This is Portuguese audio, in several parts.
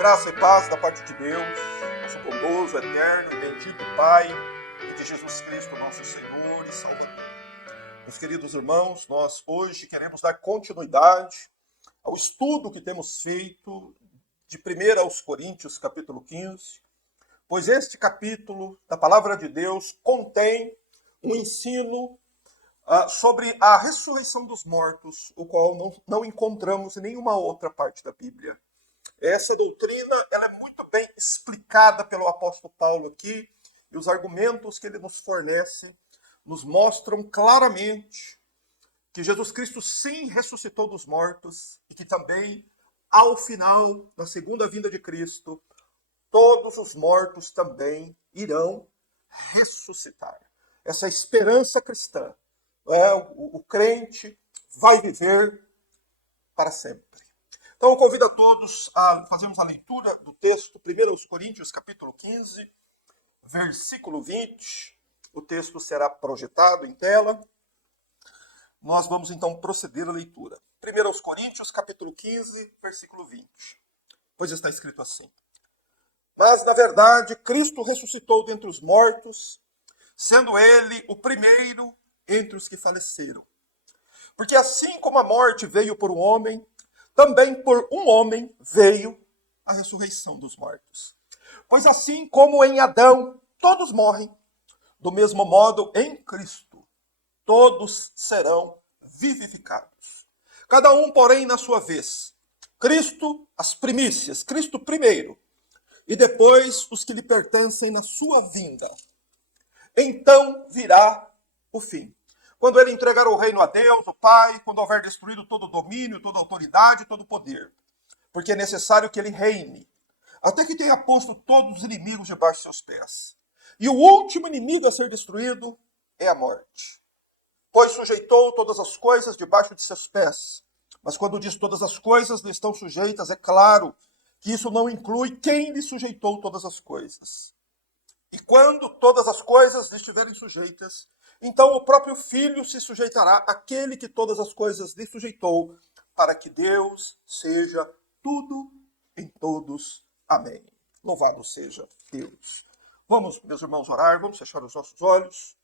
Graça e paz da parte de Deus, nosso bondoso, eterno e bendito Pai, e de Jesus Cristo, nosso Senhor e Salvador. Meus queridos irmãos, nós hoje queremos dar continuidade ao estudo que temos feito de 1 aos Coríntios, capítulo 15, pois este capítulo da Palavra de Deus contém um ensino sobre a ressurreição dos mortos, o qual não encontramos em nenhuma outra parte da Bíblia. Essa doutrina ela é muito bem explicada pelo apóstolo Paulo aqui, e os argumentos que ele nos fornece nos mostram claramente que Jesus Cristo sim ressuscitou dos mortos e que também, ao final da segunda vinda de Cristo, todos os mortos também irão ressuscitar. Essa esperança cristã, o crente vai viver para sempre. Então eu convido a todos a fazermos a leitura do texto, 1 aos Coríntios, capítulo 15, versículo 20. O texto será projetado em tela. Nós vamos então proceder à leitura. 1 aos Coríntios, capítulo 15, versículo 20. Pois está escrito assim: Mas, na verdade, Cristo ressuscitou dentre os mortos, sendo ele o primeiro entre os que faleceram. Porque assim como a morte veio por um homem, também por um homem veio a ressurreição dos mortos. Pois assim como em Adão todos morrem, do mesmo modo em Cristo todos serão vivificados. Cada um, porém, na sua vez. Cristo, as primícias, Cristo primeiro, e depois os que lhe pertencem na sua vinda. Então virá o fim. Quando ele entregar o reino a Deus, o Pai, quando houver destruído todo o domínio, toda a autoridade, todo o poder. Porque é necessário que ele reine, até que tenha posto todos os inimigos debaixo de seus pés. E o último inimigo a ser destruído é a morte. Pois sujeitou todas as coisas debaixo de seus pés. Mas quando diz todas as coisas lhe estão sujeitas, é claro que isso não inclui quem lhe sujeitou todas as coisas. E quando todas as coisas lhe estiverem sujeitas, então o próprio Filho se sujeitará àquele que todas as coisas lhe sujeitou, para que Deus seja tudo em todos. Amém. Louvado seja Deus. Vamos, meus irmãos, orar, vamos fechar os nossos olhos.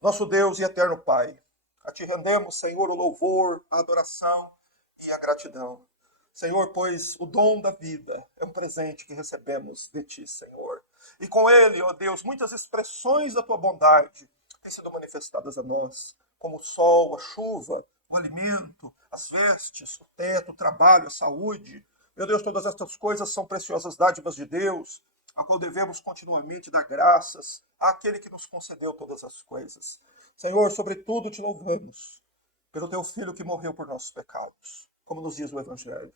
Nosso Deus e eterno Pai, a Ti rendemos, Senhor, o louvor, a adoração e a gratidão. Senhor, pois o dom da vida é um presente que recebemos de Ti, Senhor. E com ele, ó Deus, muitas expressões da Tua bondade têm sido manifestadas a nós, como o sol, a chuva, o alimento, as vestes, o teto, o trabalho, a saúde. Meu Deus, todas estas coisas são preciosas dádivas de Deus, a qual devemos continuamente dar graças àquele que nos concedeu todas as coisas. Senhor, sobretudo te louvamos pelo Teu Filho que morreu por nossos pecados, como nos diz o Evangelho,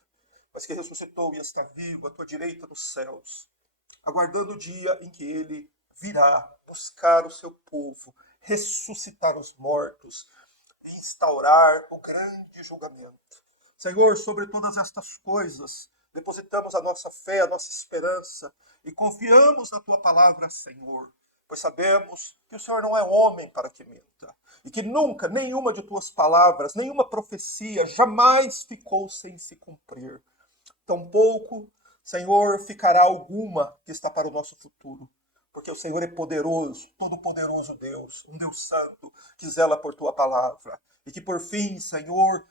mas que ressuscitou e está vivo à Tua direita nos céus, aguardando o dia em que Ele virá buscar o seu povo, ressuscitar os mortos e instaurar o grande julgamento. Senhor, sobre todas estas coisas, depositamos a nossa fé, a nossa esperança e confiamos na Tua palavra, Senhor, pois sabemos que o Senhor não é homem para que minta e que nunca nenhuma de Tuas palavras, nenhuma profecia jamais ficou sem se cumprir. Tampouco, Senhor, ficará alguma que está para o nosso futuro, porque o Senhor é poderoso, todo-poderoso Deus, um Deus santo, que zela por Tua palavra. E que por fim, Senhor,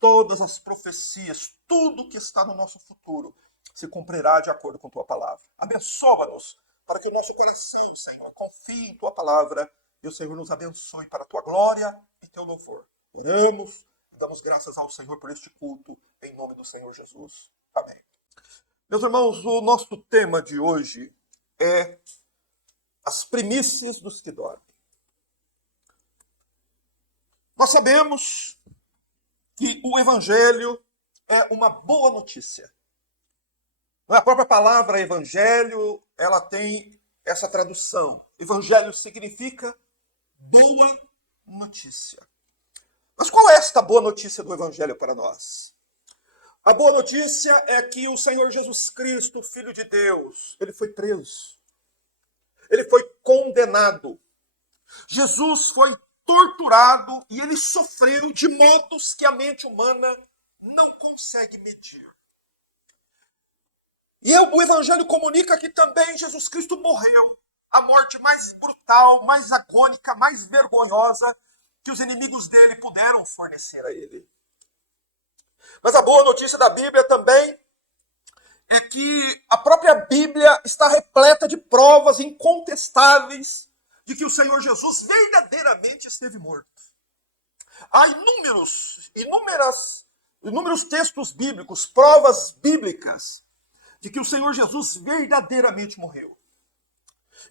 todas as profecias, tudo que está no nosso futuro, se cumprirá de acordo com Tua palavra. Abençoa-nos para que o nosso coração, Senhor, confie em Tua palavra e o Senhor nos abençoe para a Tua glória e Teu louvor. Oramos e damos graças ao Senhor por este culto, em nome do Senhor Jesus. Amém. Meus irmãos, o nosso tema de hoje é as primícias dos que dormem. Nós sabemos que o Evangelho é uma boa notícia. A própria palavra Evangelho, ela tem essa tradução. Evangelho significa boa notícia. Mas qual é esta boa notícia do Evangelho para nós? A boa notícia é que o Senhor Jesus Cristo, Filho de Deus, ele foi preso. Ele foi condenado. Jesus foi torturado e ele sofreu de modos que a mente humana não consegue medir. E o Evangelho comunica que também Jesus Cristo morreu a morte mais brutal, mais agônica, mais vergonhosa que os inimigos dele puderam fornecer a ele. Mas a boa notícia da Bíblia também é que a própria Bíblia está repleta de provas incontestáveis de que o Senhor Jesus verdadeiramente esteve morto. Há inúmeros textos bíblicos, provas bíblicas de que o Senhor Jesus verdadeiramente morreu.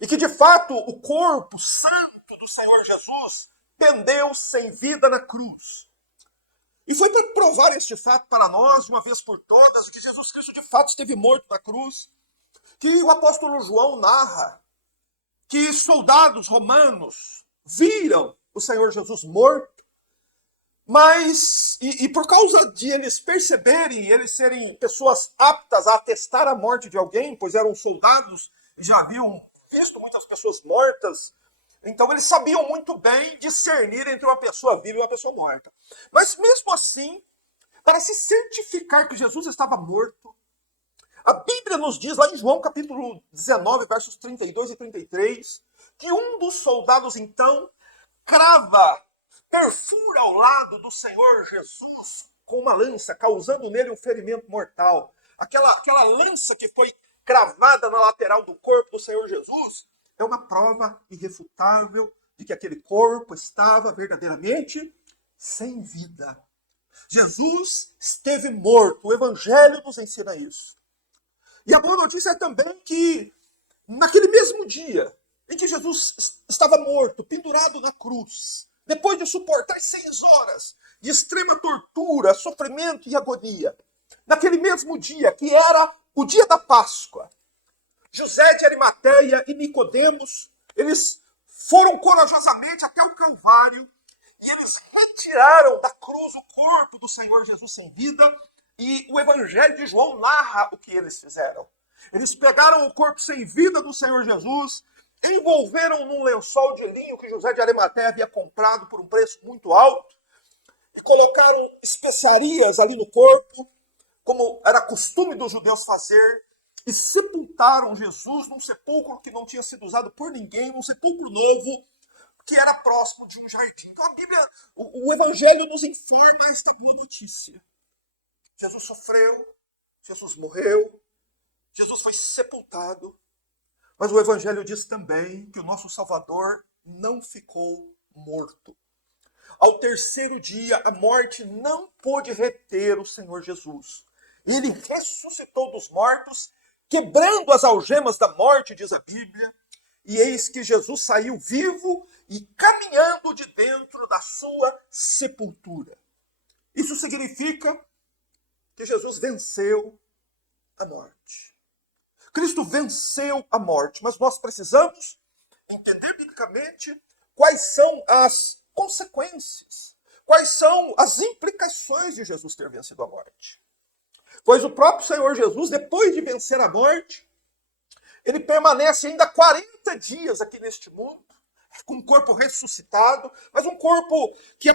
E que, de fato, o corpo santo do Senhor Jesus pendeu sem vida na cruz. E foi para provar este fato para nós, de uma vez por todas, que Jesus Cristo, de fato, esteve morto na cruz, que o apóstolo João narra que soldados romanos viram o Senhor Jesus morto, mas, e por causa de eles perceberem, eles serem pessoas aptas a atestar a morte de alguém, pois eram soldados e já haviam visto muitas pessoas mortas, então eles sabiam muito bem discernir entre uma pessoa viva e uma pessoa morta. Mas mesmo assim, para se certificar que Jesus estava morto, a Bíblia nos diz lá em João capítulo 19, versos 32 e 33, que um dos soldados então perfura ao lado do Senhor Jesus com uma lança, causando nele um ferimento mortal. Aquela lança que foi cravada na lateral do corpo do Senhor Jesus é uma prova irrefutável de que aquele corpo estava verdadeiramente sem vida. Jesus esteve morto. O Evangelho nos ensina isso. E a boa notícia é também que naquele mesmo dia em que Jesus estava morto, pendurado na cruz, depois de suportar 6 horas de extrema tortura, sofrimento e agonia, naquele mesmo dia, que era o dia da Páscoa, José de Arimateia e Nicodemos, eles foram corajosamente até o Calvário e eles retiraram da cruz o corpo do Senhor Jesus sem vida, e o Evangelho de João narra o que eles fizeram. Eles pegaram o corpo sem vida do Senhor Jesus, envolveram num lençol de linho que José de Arimateia havia comprado por um preço muito alto, e colocaram especiarias ali no corpo, como era costume dos judeus fazer, e sepultaram Jesus num sepulcro que não tinha sido usado por ninguém, num sepulcro novo, que era próximo de um jardim. Então a Bíblia, o Evangelho nos informa esta boa notícia. Jesus sofreu, Jesus morreu, Jesus foi sepultado, mas o Evangelho diz também que o nosso Salvador não ficou morto. Ao terceiro dia, a morte não pôde reter o Senhor Jesus. Ele ressuscitou dos mortos, quebrando as algemas da morte, diz a Bíblia, e eis que Jesus saiu vivo e caminhando de dentro da sua sepultura. Isso significa que Jesus venceu a morte. Cristo venceu a morte, mas nós precisamos entender biblicamente quais são as consequências, quais são as implicações de Jesus ter vencido a morte. Pois o próprio Senhor Jesus, depois de vencer a morte, ele permanece ainda 40 dias aqui neste mundo, com um corpo ressuscitado, mas um corpo que,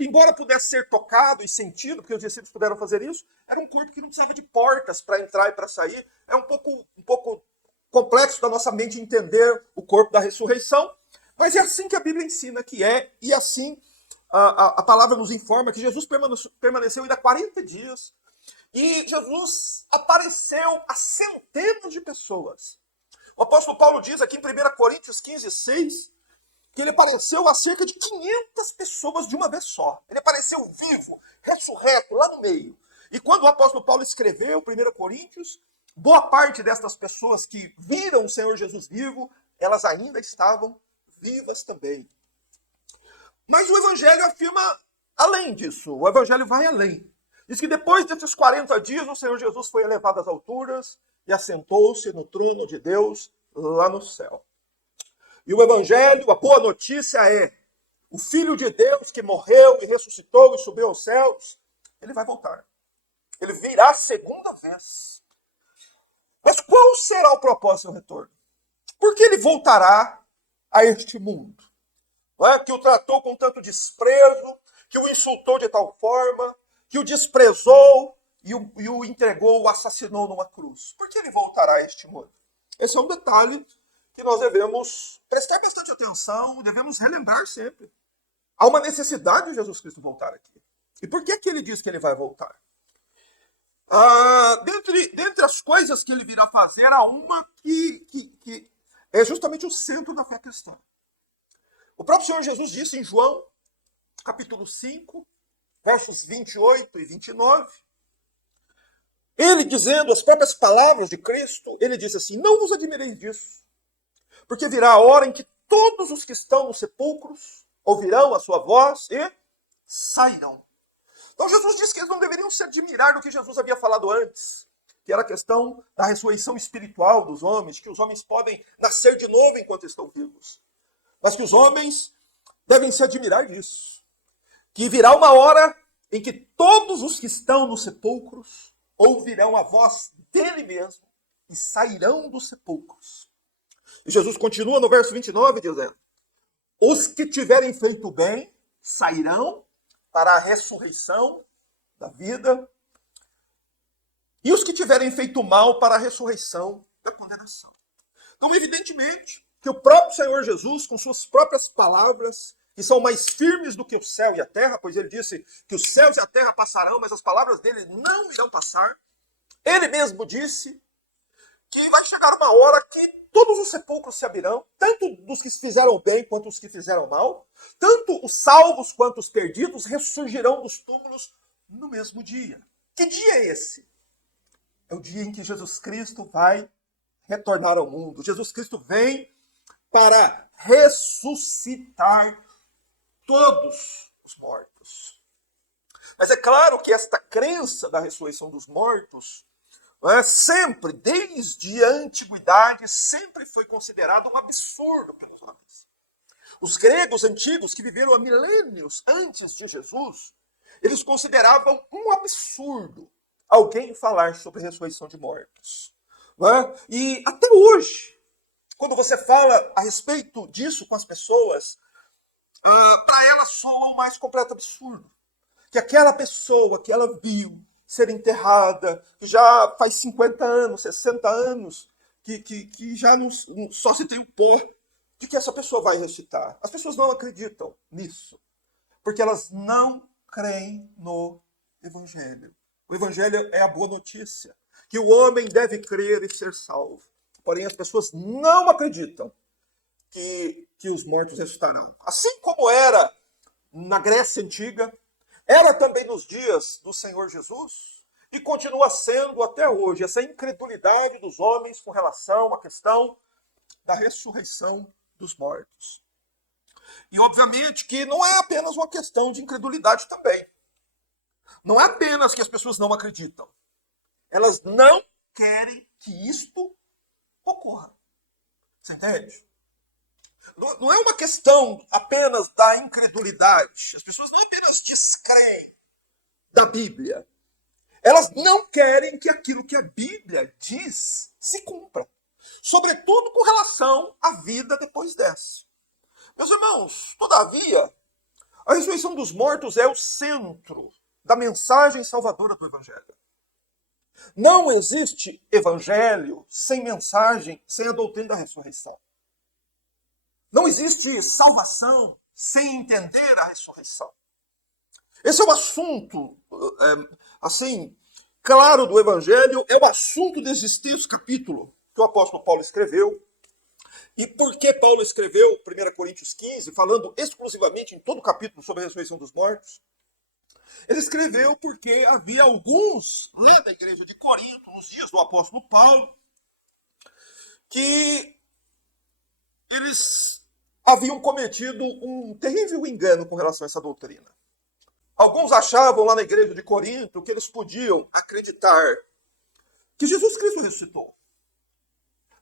embora pudesse ser tocado e sentido, porque os discípulos puderam fazer isso, era um corpo que não precisava de portas para entrar e para sair. É um pouco complexo da nossa mente entender o corpo da ressurreição, mas é assim que a Bíblia ensina que é, e assim a palavra nos informa que Jesus permaneceu ainda 40 dias, e Jesus apareceu a centenas de pessoas. O apóstolo Paulo diz aqui em 1 Coríntios 15, 6, que ele apareceu a cerca de 500 pessoas de uma vez só. Ele apareceu vivo, ressurreto, lá no meio. E quando o apóstolo Paulo escreveu 1 Coríntios, boa parte destas pessoas que viram o Senhor Jesus vivo, elas ainda estavam vivas também. Mas o Evangelho afirma além disso. O Evangelho vai além. Diz que depois desses 40 dias, o Senhor Jesus foi elevado às alturas e assentou-se no trono de Deus lá no céu. E o Evangelho, a boa notícia é, o Filho de Deus que morreu e ressuscitou e subiu aos céus, ele vai voltar. Ele virá a segunda vez. Mas qual será o propósito do retorno? Por que ele voltará a este mundo? Não é? Que o tratou com tanto desprezo, que o insultou de tal forma, que o desprezou, e o entregou, o assassinou numa cruz. Por que ele voltará a este mundo? Esse é um detalhe que nós devemos prestar bastante atenção, devemos relembrar sempre. Há uma necessidade de Jesus Cristo voltar aqui. E por que ele diz que ele vai voltar? Dentre as coisas que ele virá fazer, há uma que é justamente o centro da fé cristã. O próprio Senhor Jesus disse em João, capítulo 5, versos 28 e 29, ele dizendo as próprias palavras de Cristo, ele disse assim: não vos admireis disso, porque virá a hora em que todos os que estão nos sepulcros ouvirão a sua voz e sairão. Então Jesus disse que eles não deveriam se admirar do que Jesus havia falado antes, que era a questão da ressurreição espiritual dos homens, que os homens podem nascer de novo enquanto estão vivos. Mas que os homens devem se admirar disso. Que virá uma hora em que todos os que estão nos sepulcros ouvirão a voz dele mesmo e sairão dos sepulcros. E Jesus continua no verso 29 dizendo: os que tiverem feito bem sairão para a ressurreição da vida, e os que tiverem feito mal para a ressurreição da condenação. Então, evidentemente, que o próprio Senhor Jesus, com suas próprias palavras, que são mais firmes do que o céu e a terra, pois ele disse que os céus e a terra passarão, mas as palavras dele não irão passar. Ele mesmo disse que vai chegar uma hora que todos os sepulcros se abrirão, tanto dos que fizeram bem quanto os que fizeram mal, tanto os salvos quanto os perdidos ressurgirão dos túmulos no mesmo dia. Que dia é esse? É o dia em que Jesus Cristo vai retornar ao mundo. Jesus Cristo vem para ressuscitar todos os mortos. Mas é claro que esta crença da ressurreição dos mortos, sempre, desde a antiguidade, sempre foi considerado um absurdo pelos homens. Os gregos antigos, que viveram há milênios antes de Jesus, eles consideravam um absurdo alguém falar sobre ressurreição de mortos. E até hoje, quando você fala a respeito disso com as pessoas, para elas soa o mais completo absurdo. Que aquela pessoa que ela viu ser enterrada, que já faz 50 anos, 60 anos, que já não, só se tem o pó, de que essa pessoa vai ressuscitar. As pessoas não acreditam nisso, porque elas não creem no Evangelho. O Evangelho é a boa notícia, que o homem deve crer e ser salvo. Porém, as pessoas não acreditam que os mortos ressuscitarão. Assim como era na Grécia Antiga, era também nos dias do Senhor Jesus, e continua sendo até hoje essa incredulidade dos homens com relação à questão da ressurreição dos mortos. E obviamente que não é apenas uma questão de incredulidade também. Não é apenas que as pessoas não acreditam. Elas não querem que isto ocorra. Você entende? Não é uma questão apenas da incredulidade. As pessoas não apenas descreem da Bíblia. Elas não querem que aquilo que a Bíblia diz se cumpra. Sobretudo com relação à vida depois dessa. Meus irmãos, todavia, a ressurreição dos mortos é o centro da mensagem salvadora do Evangelho. Não existe Evangelho sem mensagem, sem a doutrina da ressurreição. Não existe salvação sem entender a ressurreição. Esse é o assunto, claro do Evangelho, é o assunto desse texto capítulo que o apóstolo Paulo escreveu. E por que Paulo escreveu 1 Coríntios 15, falando exclusivamente em todo o capítulo sobre a ressurreição dos mortos? Ele escreveu porque havia alguns lá da igreja de Corinto, nos dias do apóstolo Paulo, que eles haviam cometido um terrível engano com relação a essa doutrina. Alguns achavam lá na igreja de Corinto que eles podiam acreditar que Jesus Cristo ressuscitou.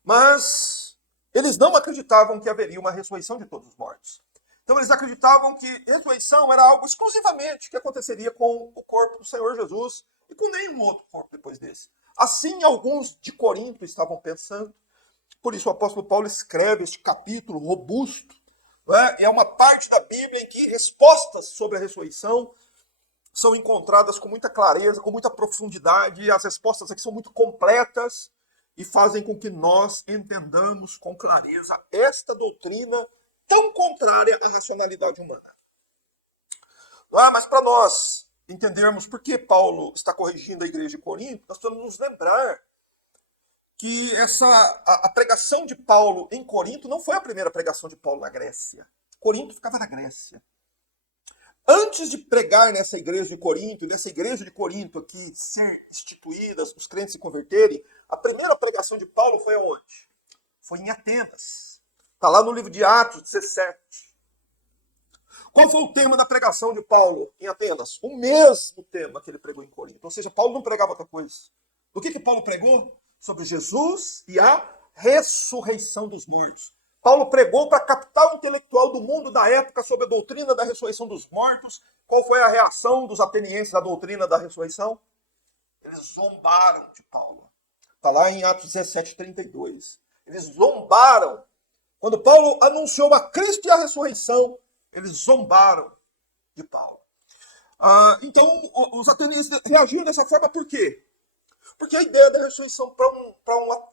Mas eles não acreditavam que haveria uma ressurreição de todos os mortos. Então eles acreditavam que ressurreição era algo exclusivamente que aconteceria com o corpo do Senhor Jesus e com nenhum outro corpo depois desse. Assim alguns de Corinto estavam pensando. Por isso o apóstolo Paulo escreve este capítulo robusto. É uma parte da Bíblia em que respostas sobre a ressurreição são encontradas com muita clareza, com muita profundidade, e as respostas aqui são muito completas e fazem com que nós entendamos com clareza esta doutrina tão contrária à racionalidade humana. Mas para nós entendermos por que Paulo está corrigindo a igreja de Corinto, nós precisamos nos lembrar que a pregação de Paulo em Corinto não foi a primeira pregação de Paulo na Grécia. Corinto ficava na Grécia. Antes de pregar nessa igreja de Corinto, e nessa igreja de Corinto aqui ser instituídas, os crentes se converterem, a primeira pregação de Paulo foi aonde? Foi em Atenas. Está lá no livro de Atos 17. Qual foi o tema da pregação de Paulo em Atenas? O mesmo tema que ele pregou em Corinto. Ou seja, Paulo não pregava outra coisa. O que Paulo pregou? Sobre Jesus e a ressurreição dos mortos. Paulo pregou para a capital intelectual do mundo da época sobre a doutrina da ressurreição dos mortos. Qual foi a reação dos atenienses à doutrina da ressurreição? Eles zombaram de Paulo. Está lá em Atos 17, 32. Eles zombaram. Quando Paulo anunciou a Cristo e a ressurreição, eles zombaram de Paulo. Então, os atenienses reagiram dessa forma por quê? Porque a ideia da ressurreição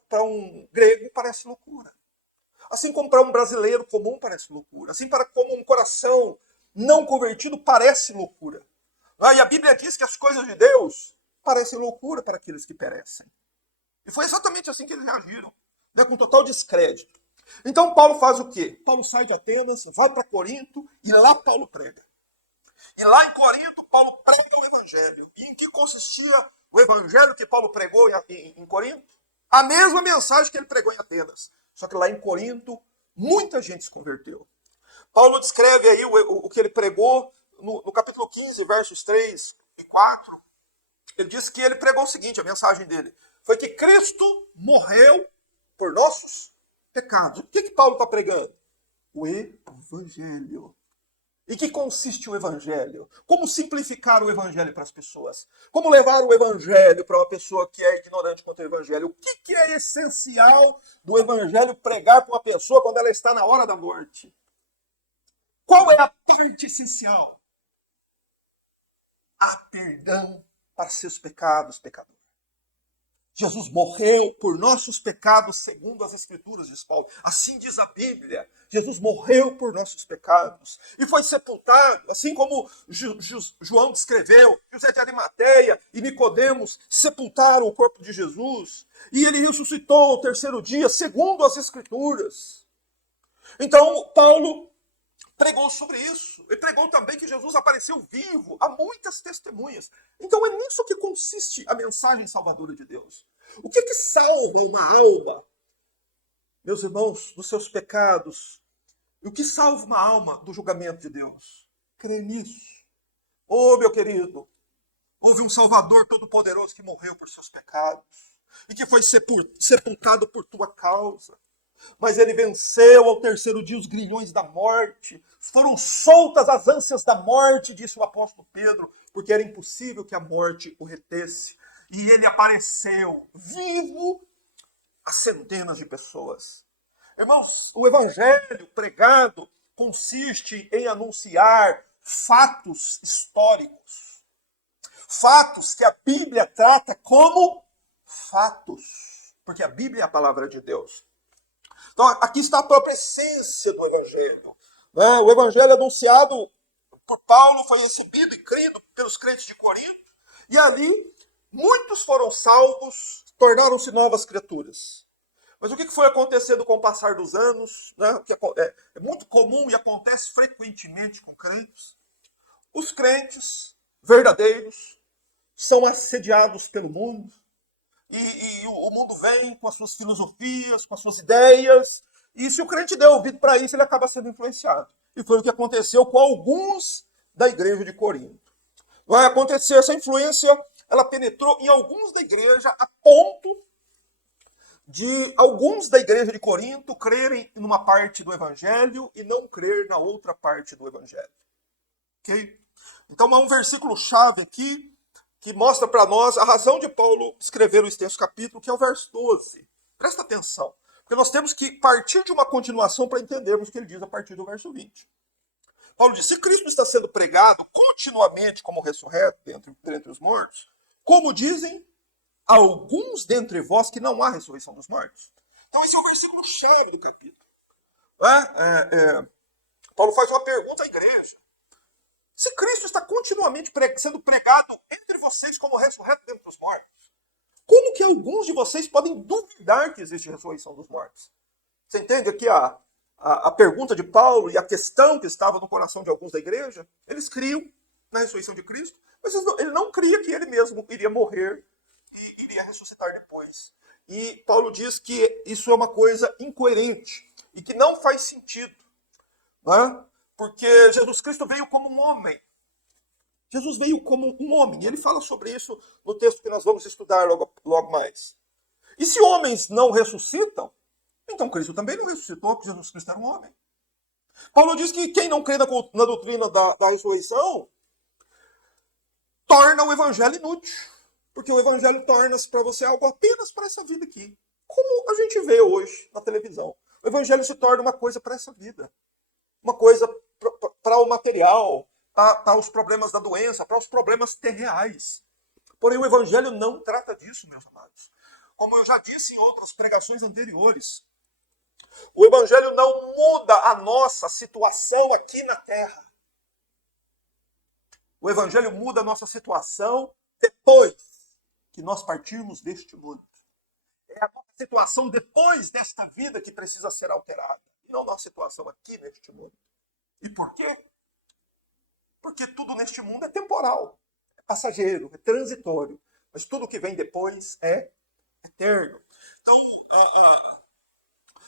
para um grego parece loucura. Assim como para um brasileiro comum parece loucura. Assim como um coração não convertido parece loucura. E a Bíblia diz que as coisas de Deus parecem loucura para aqueles que perecem. E foi exatamente assim que eles reagiram, né, com total descrédito. Então Paulo faz o quê? Paulo sai de Atenas, vai para Corinto e lá Paulo prega. E lá em Corinto, Paulo prega o evangelho. E em que consistia o evangelho que Paulo pregou em Corinto? A mesma mensagem que ele pregou em Atenas. Só que lá em Corinto, muita gente se converteu. Paulo descreve aí o que ele pregou no capítulo 15, versos 3 e 4. Ele diz que ele pregou o seguinte, a mensagem dele. Foi que Cristo morreu por nossos pecados. O que Paulo está pregando? O evangelho. E que consiste o evangelho? Como simplificar o evangelho para as pessoas? Como levar o evangelho para uma pessoa que é ignorante quanto ao evangelho? O que é essencial do evangelho pregar para uma pessoa quando ela está na hora da morte? Qual é a parte essencial? Há perdão para seus pecados, pecador. Jesus morreu por nossos pecados segundo as Escrituras, diz Paulo. Assim diz a Bíblia. Jesus morreu por nossos pecados e foi sepultado, assim como João descreveu. José de Arimateia e Nicodemos sepultaram o corpo de Jesus e ele ressuscitou ao terceiro dia, segundo as Escrituras. Então, Paulo pregou sobre isso. E pregou também que Jesus apareceu vivo a muitas testemunhas. Então é nisso que consiste a mensagem salvadora de Deus. O que salva uma alma, meus irmãos, dos seus pecados? E o que salva uma alma do julgamento de Deus? Crer nisso. Oh, meu querido, houve um Salvador todo-poderoso que morreu por seus pecados e que foi sepultado por tua causa. Mas ele venceu ao terceiro dia os grilhões da morte. Foram soltas as ânsias da morte, disse o apóstolo Pedro, porque era impossível que a morte o retesse. E ele apareceu vivo a centenas de pessoas. Irmãos, o evangelho pregado consiste em anunciar fatos históricos. Fatos que a Bíblia trata como fatos. Porque a Bíblia é a palavra de Deus. Então, aqui está a própria essência do Evangelho. O Evangelho anunciado por Paulo foi recebido e crido pelos crentes de Corinto. E ali, muitos foram salvos, tornaram-se novas criaturas. Mas o que foi acontecendo com o passar dos anos? Que é muito comum e acontece frequentemente com crentes. Os crentes verdadeiros são assediados pelo mundo. E o mundo vem com as suas filosofias, com as suas ideias, e se o crente der ouvido para isso, ele acaba sendo influenciado. E foi o que aconteceu com alguns da igreja de Corinto. Vai acontecer, essa influência, ela penetrou em alguns da igreja a ponto de alguns da igreja de Corinto crerem numa parte do evangelho e não crer na outra parte do evangelho. Ok? Então há um versículo-chave aqui, que mostra para nós a razão de Paulo escrever o extenso capítulo, que é o verso 12. Presta atenção, porque nós temos que partir de uma continuação para entendermos o que ele diz a partir do verso 20. Paulo diz, se Cristo está sendo pregado continuamente como ressurreto dentre os mortos, como dizem alguns dentre vós que não há ressurreição dos mortos. Então esse é o versículo chave do capítulo. Paulo faz uma pergunta à igreja. Se Cristo está continuamente sendo pregado entre vocês como ressurreto dentre os mortos, como que alguns de vocês podem duvidar que existe ressurreição dos mortos? Você entende aqui a pergunta de Paulo e a questão que estava no coração de alguns da igreja? Eles criam na ressurreição de Cristo, mas ele não cria que ele mesmo iria morrer e iria ressuscitar depois. E Paulo diz que isso é uma coisa incoerente e que não faz sentido. Não é? Porque Jesus Cristo veio como um homem. Jesus veio como um homem. E ele fala sobre isso no texto que nós vamos estudar logo mais. E se homens não ressuscitam, então Cristo também não ressuscitou, porque Jesus Cristo era um homem. Paulo diz que quem não crê na doutrina da ressurreição torna o evangelho inútil. Porque o evangelho torna-se para você algo apenas para essa vida aqui. Como a gente vê hoje na televisão. O evangelho se torna uma coisa para essa vida. Uma coisa para o material, para os problemas da doença, para os problemas terreais. Porém, o evangelho não trata disso, meus amados. Como eu já disse em outras pregações anteriores, o evangelho não muda a nossa situação aqui na terra. O evangelho muda a nossa situação depois que nós partirmos deste mundo. É a nossa situação depois desta vida que precisa ser alterada. E não a nossa situação aqui neste mundo. E por quê? Porque tudo neste mundo é temporal, é passageiro, é transitório. Mas tudo que vem depois é eterno. Então,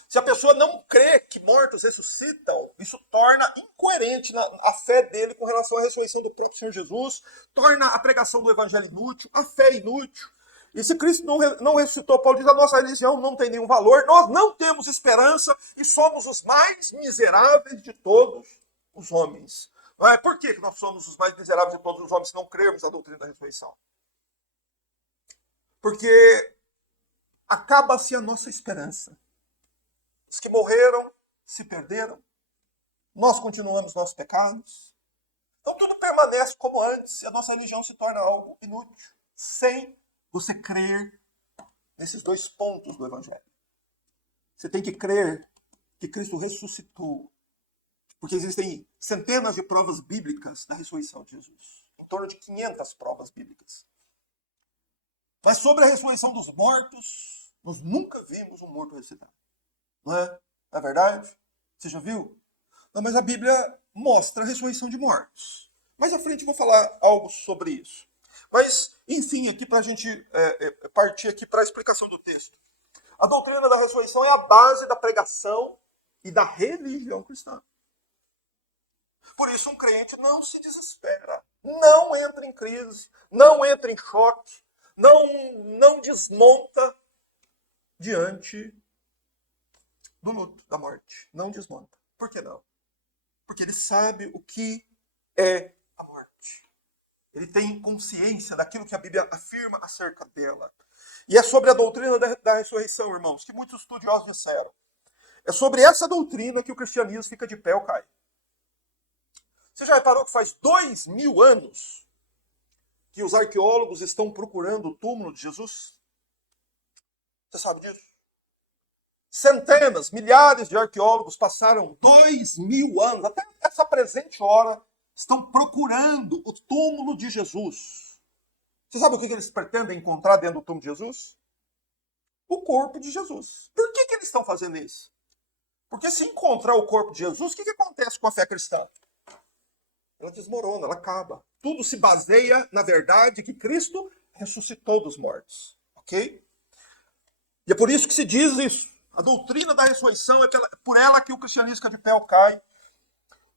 se a pessoa não crê que mortos ressuscitam, isso torna incoerente a fé dele com relação à ressurreição do próprio Senhor Jesus, torna a pregação do evangelho inútil, a fé inútil. E se Cristo não ressuscitou, Paulo diz, a nossa religião não tem nenhum valor, nós não temos esperança e somos os mais miseráveis de todos os homens. Não é? Por que nós somos os mais miseráveis de todos os homens se não crermos na doutrina da ressurreição? Porque acaba-se a nossa esperança. Os que morreram se perderam. Nós continuamos nossos pecados. Então tudo permanece como antes e a nossa religião se torna algo inútil. Sem você crer nesses dois pontos do evangelho. Você tem que crer que Cristo ressuscitou. Porque existem centenas de provas bíblicas da ressurreição de Jesus. Em torno de 500 provas bíblicas. Mas sobre a ressurreição dos mortos, nós nunca vimos um morto ressuscitar. Não é? Não é verdade? Você já viu? Não, mas a Bíblia mostra a ressurreição de mortos. Mais à frente eu vou falar algo sobre isso. Mas, enfim, aqui para a gente partir aqui para a explicação do texto. A doutrina da ressurreição é a base da pregação e da religião cristã. Por isso um crente não se desespera, não entra em crise, não entra em choque, não desmonta diante do luto, da morte. Não desmonta. Por que não? Porque ele sabe o que é a morte. Ele tem consciência daquilo que a Bíblia afirma acerca dela. E é sobre a doutrina da ressurreição, irmãos, que muitos estudiosos disseram. É sobre essa doutrina que o cristianismo fica de pé ou cai. Você já reparou que faz 2000 anos que os arqueólogos estão procurando o túmulo de Jesus? Você sabe disso? Centenas, milhares de arqueólogos passaram 2000 anos, até essa presente hora, estão procurando o túmulo de Jesus. Você sabe o que eles pretendem encontrar dentro do túmulo de Jesus? O corpo de Jesus. Por que eles estão fazendo isso? Porque se encontrar o corpo de Jesus, o que acontece com a fé cristã? Ela desmorona, ela acaba. Tudo se baseia na verdade que Cristo ressuscitou dos mortos. Ok? E é por isso que se diz isso. A doutrina da ressurreição é por ela que o cristianismo fica de pé ou cai.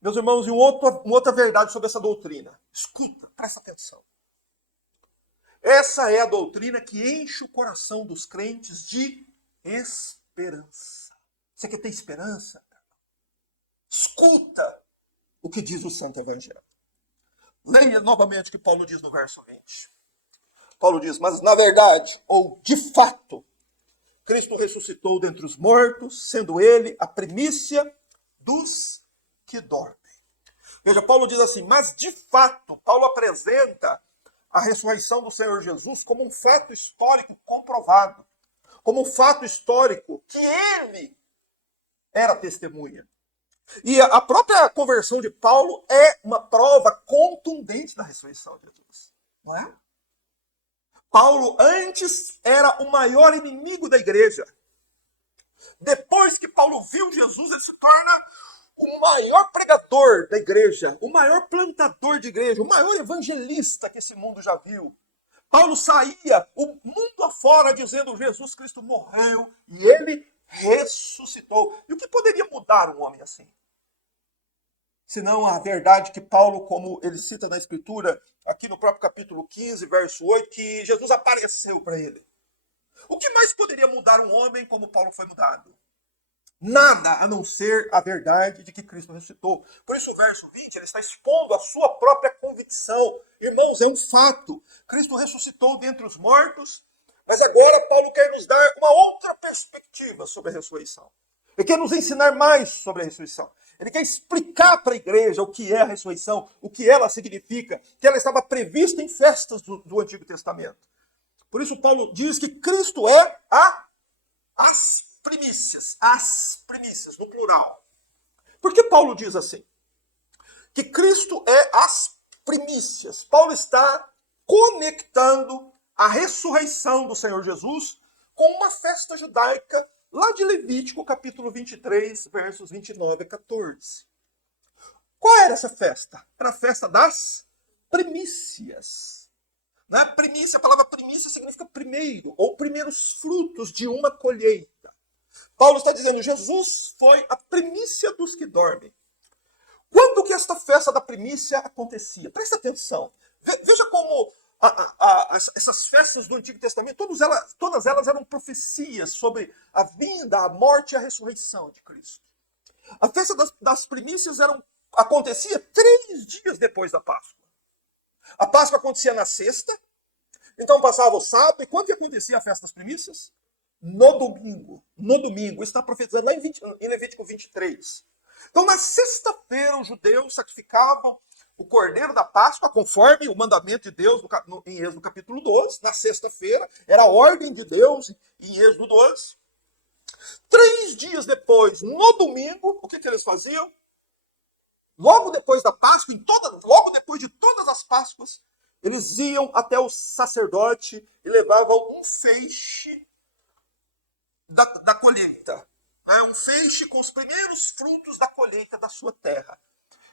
Meus irmãos, e uma outra verdade sobre essa doutrina. Escuta, presta atenção. Essa é a doutrina que enche o coração dos crentes de esperança. Você quer ter esperança? Escuta o que diz o Santo Evangelho. Leia novamente o que Paulo diz no verso 20. Paulo diz, mas na verdade, ou de fato, Cristo ressuscitou dentre os mortos, sendo ele a primícia dos que dormem. Veja, Paulo diz assim, mas de fato, Paulo apresenta a ressurreição do Senhor Jesus como um fato histórico comprovado, como um fato histórico que ele era testemunha. E a própria conversão de Paulo é uma prova contundente da ressurreição de Jesus, não é? Paulo antes era o maior inimigo da igreja. Depois que Paulo viu Jesus, ele se torna o maior pregador da igreja, o maior plantador de igreja, o maior evangelista que esse mundo já viu. Paulo saía o mundo afora dizendo: Jesus Cristo morreu e ele ressuscitou. E o que poderia mudar um homem assim? Senão a verdade que Paulo, como ele cita na Escritura, aqui no próprio capítulo 15, verso 8, que Jesus apareceu para ele. O que mais poderia mudar um homem como Paulo foi mudado? Nada a não ser a verdade de que Cristo ressuscitou. Por isso o verso 20, ele está expondo a sua própria convicção. Irmãos, é um fato. Cristo ressuscitou dentre os mortos, mas agora Paulo quer nos dar uma outra perspectiva sobre a ressurreição. Ele quer nos ensinar mais sobre a ressurreição. Ele quer explicar para a igreja o que é a ressurreição, o que ela significa, que ela estava prevista em festas do Antigo Testamento. Por isso Paulo diz que Cristo é as primícias, no plural. Por que Paulo diz assim? Que Cristo é as primícias. Paulo está conectando a ressurreição do Senhor Jesus com uma festa judaica lá de Levítico, capítulo 23, versos 29 a 14. Qual era essa festa? Era a festa das primícias. Na primícia, a palavra primícia significa primeiro, ou primeiros frutos de uma colheita. Paulo está dizendo, Jesus foi a primícia dos que dormem. Quando que esta festa da primícia acontecia? Presta atenção. Veja como essas festas do Antigo Testamento, todas elas eram profecias sobre a vinda, a morte e a ressurreição de Cristo. A festa das primícias acontecia 3 dias depois da Páscoa. A Páscoa acontecia na sexta, então passava o sábado, e quando que acontecia a festa das primícias? No domingo. Está profetizando lá em Levítico 23. Então, na sexta-feira, os judeus sacrificavam o cordeiro da Páscoa, conforme o mandamento de Deus em Êxodo capítulo 12. Na sexta-feira, era a ordem de Deus em Êxodo 12. 3 dias depois, no domingo, o que eles faziam? Logo depois da Páscoa, logo depois de todas as Páscoas, eles iam até o sacerdote e levavam um feixe da colheita. Né? Um feixe com os primeiros frutos da colheita da sua terra.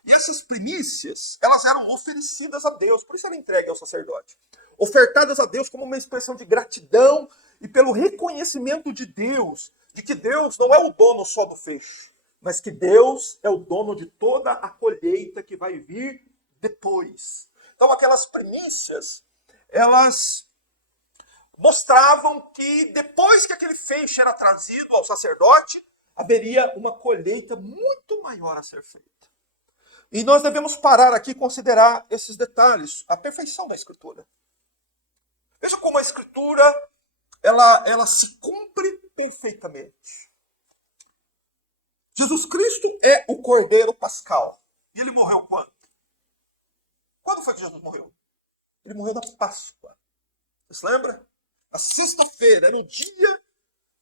E essas primícias, elas eram oferecidas a Deus, por isso era entregue ao sacerdote. Ofertadas a Deus como uma expressão de gratidão e pelo reconhecimento de Deus, de que Deus não é o dono só do feixe, mas que Deus é o dono de toda a colheita que vai vir depois. Então aquelas primícias, elas mostravam que depois que aquele feixe era trazido ao sacerdote, haveria uma colheita muito maior a ser feita. E nós devemos parar aqui e considerar esses detalhes, a perfeição da Escritura. Veja como a Escritura, ela se cumpre perfeitamente. Jesus Cristo é o Cordeiro Pascal. E ele morreu quando? Quando foi que Jesus morreu? Ele morreu na Páscoa. Você se lembra? Na sexta-feira, era o dia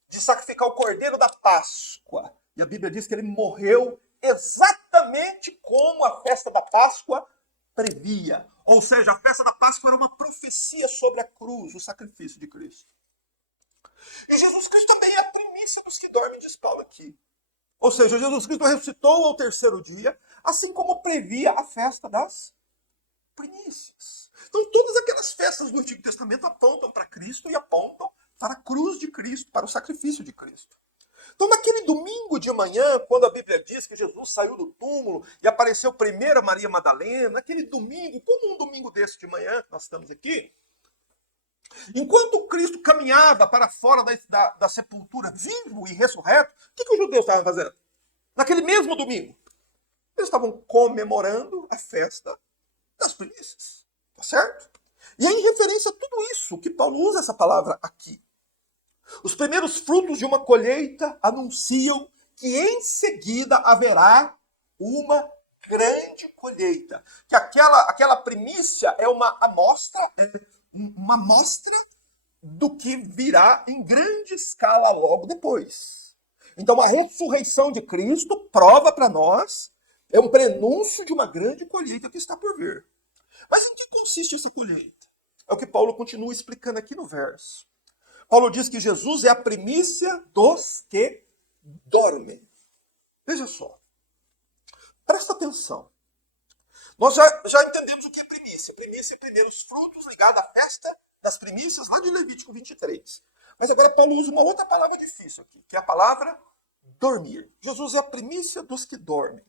de sacrificar o Cordeiro da Páscoa. E a Bíblia diz que ele morreu exatamente como a festa da Páscoa previa. Ou seja, a festa da Páscoa era uma profecia sobre a cruz, o sacrifício de Cristo. E Jesus Cristo também é a primícia dos que dormem, diz Paulo aqui. Ou seja, Jesus Cristo ressuscitou ao 3º dia, assim como previa a festa das primícias. Então todas aquelas festas do Antigo Testamento apontam para Cristo e apontam para a cruz de Cristo, para o sacrifício de Cristo. Então naquele domingo de manhã, quando a Bíblia diz que Jesus saiu do túmulo e apareceu primeiro a Maria Madalena, naquele domingo, como um domingo desse de manhã, que nós estamos aqui, enquanto Cristo caminhava para fora da sepultura, vivo e ressurreto, o que os judeus estavam fazendo? Naquele mesmo domingo, eles estavam comemorando a festa das primícias, tá certo? E é em referência a tudo isso que Paulo usa essa palavra aqui. Os primeiros frutos de uma colheita anunciam que em seguida haverá uma grande colheita. Que aquela primícia é uma amostra do que virá em grande escala logo depois. Então a ressurreição de Cristo prova para nós, é um prenúncio de uma grande colheita que está por vir. Mas em que consiste essa colheita? É o que Paulo continua explicando aqui no verso. Paulo diz que Jesus é a primícia dos que dormem. Veja só. Presta atenção. Nós já entendemos o que é primícia. Primícia é primeiros frutos ligado à festa das primícias lá de Levítico 23. Mas agora Paulo usa uma outra palavra difícil aqui, que é a palavra dormir. Jesus é a primícia dos que dormem.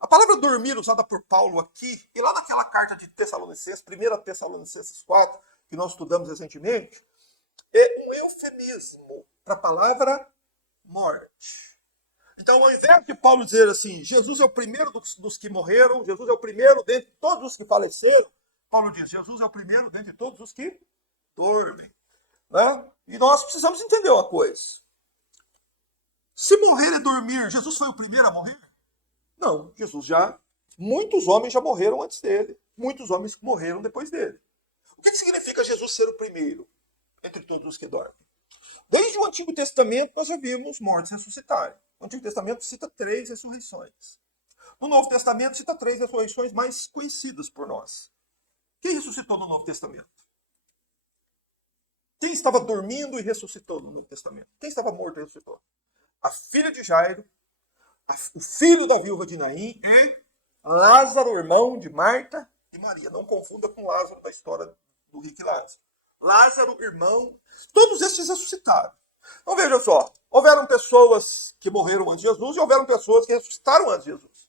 A palavra dormir usada por Paulo aqui, e lá naquela carta de Tessalonicenses, 1 Tessalonicenses 4, que nós estudamos recentemente, é um eufemismo para a palavra morte. Então, ao invés de Paulo dizer assim, Jesus é o primeiro dos que morreram, Jesus é o primeiro dentre todos os que faleceram, Paulo diz, Jesus é o primeiro dentre todos os que dormem. Né? E nós precisamos entender uma coisa. Se morrer é dormir, Jesus foi o primeiro a morrer? Não, muitos homens já morreram antes dele. Muitos homens morreram depois dele. O que significa Jesus ser o primeiro entre todos os que dormem? Desde o Antigo Testamento nós já vimos mortos ressuscitarem. O Antigo Testamento cita 3 ressurreições. No Novo Testamento cita 3 ressurreições mais conhecidas por nós. Quem ressuscitou no Novo Testamento? Quem estava dormindo e ressuscitou no Novo Testamento? Quem estava morto e ressuscitou? A filha de Jairo, o filho da viúva de Naim e Lázaro, irmão de Marta e Maria. Não confunda com Lázaro da história do rico e Lázaro. Lázaro, irmão, todos esses ressuscitaram. Então veja só, houveram pessoas que morreram antes de Jesus e houveram pessoas que ressuscitaram antes de Jesus.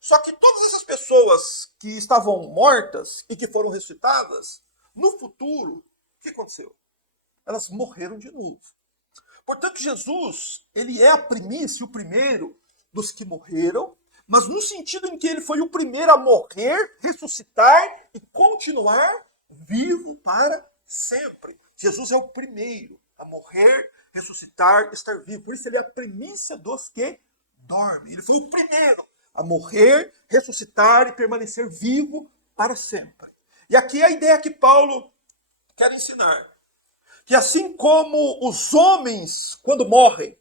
Só que todas essas pessoas que estavam mortas e que foram ressuscitadas, no futuro, o que aconteceu? Elas morreram de novo. Portanto, Jesus, ele é a primícia, o primeiro dos que morreram, mas no sentido em que ele foi o primeiro a morrer, ressuscitar e continuar vivo para sempre. Jesus é o primeiro a morrer, ressuscitar, estar vivo. Por isso ele é a primícia dos que dormem. Ele foi o primeiro a morrer, ressuscitar e permanecer vivo para sempre. E aqui é a ideia que Paulo quer ensinar. Que assim como os homens, quando morrem,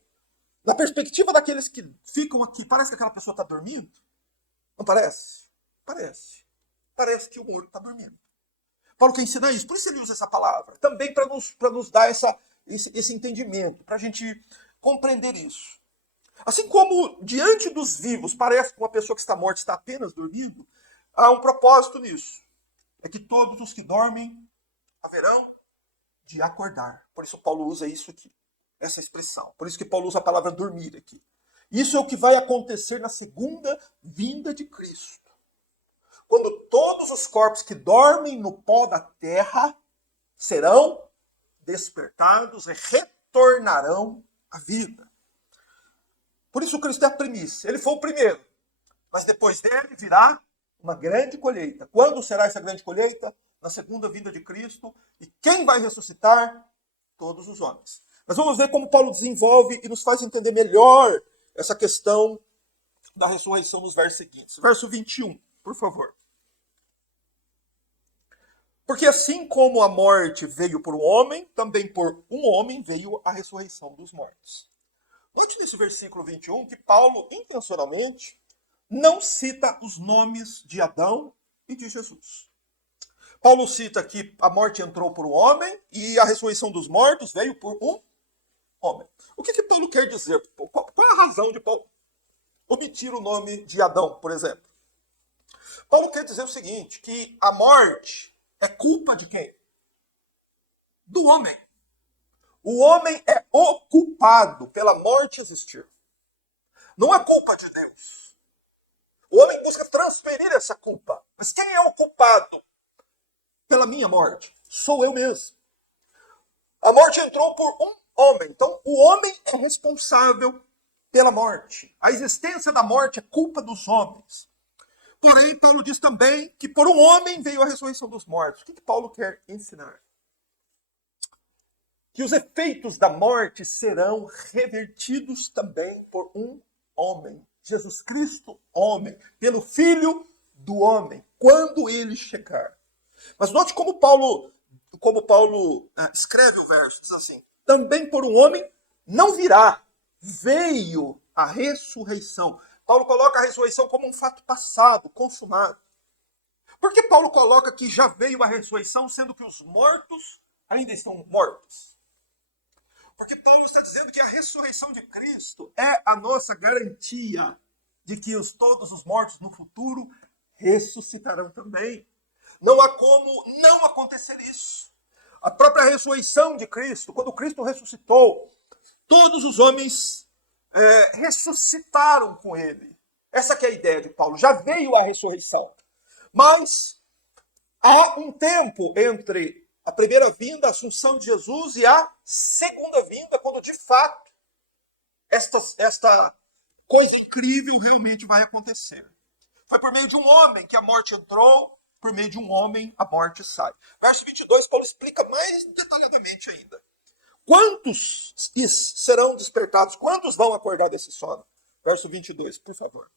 na perspectiva daqueles que ficam aqui, parece que aquela pessoa está dormindo? Não parece? Parece. Parece que o morto está dormindo. Paulo quer ensinar isso, por isso ele usa essa palavra. Também para nos dar esse entendimento, para a gente compreender isso. Assim como diante dos vivos parece que uma pessoa que está morta está apenas dormindo, há um propósito nisso. É que todos os que dormem haverão de acordar. Por isso Paulo usa isso aqui, essa expressão. Por isso que Paulo usa a palavra dormir aqui. Isso é o que vai acontecer na segunda vinda de Cristo. Quando todos os corpos que dormem no pó da terra serão despertados e retornarão à vida. Por isso Cristo é a primícia. Ele foi o primeiro. Mas depois dele virá uma grande colheita. Quando será essa grande colheita? Na segunda vinda de Cristo. E quem vai ressuscitar? Todos os homens. Mas vamos ver como Paulo desenvolve e nos faz entender melhor essa questão da ressurreição nos versos seguintes. Verso 21, por favor. Porque assim como a morte veio por um homem, também por um homem veio a ressurreição dos mortos. Note nesse versículo 21 que Paulo, intencionalmente, não cita os nomes de Adão e de Jesus. Paulo cita que a morte entrou por um homem e a ressurreição dos mortos veio por um homem. O que Paulo quer dizer? Qual é a razão de Paulo omitir o nome de Adão, por exemplo? Paulo quer dizer o seguinte, que a morte é culpa de quem? Do homem. O homem é o culpado pela morte existir. Não é culpa de Deus. O homem busca transferir essa culpa. Mas quem é o culpado pela minha morte? Sou eu mesmo. A morte entrou por um homem. Então, o homem é responsável pela morte. A existência da morte é culpa dos homens. Porém, Paulo diz também que por um homem veio a ressurreição dos mortos. O que Paulo quer ensinar? Que os efeitos da morte serão revertidos também por um homem, Jesus Cristo, homem, pelo Filho do homem, quando ele chegar. Mas note como Paulo escreve o verso, diz assim: também por um homem não virá, veio a ressurreição. Paulo coloca a ressurreição como um fato passado, consumado. Por que Paulo coloca que já veio a ressurreição, sendo que os mortos ainda estão mortos? Porque Paulo está dizendo que a ressurreição de Cristo é a nossa garantia de que todos os mortos no futuro ressuscitarão também. Não há como não acontecer isso. A própria ressurreição de Cristo, quando Cristo ressuscitou, todos os homens ressuscitaram com ele. Essa que é a ideia de Paulo. Já veio a ressurreição. Mas há um tempo entre a primeira vinda, a assunção de Jesus, e a segunda vinda, quando de fato esta coisa incrível realmente vai acontecer. Foi por meio de um homem que a morte entrou, por meio de um homem a morte sai. Verso 22, Paulo explica mais detalhadamente ainda. Quantos serão despertados? Quantos vão acordar desse sono? Verso 22, por favor.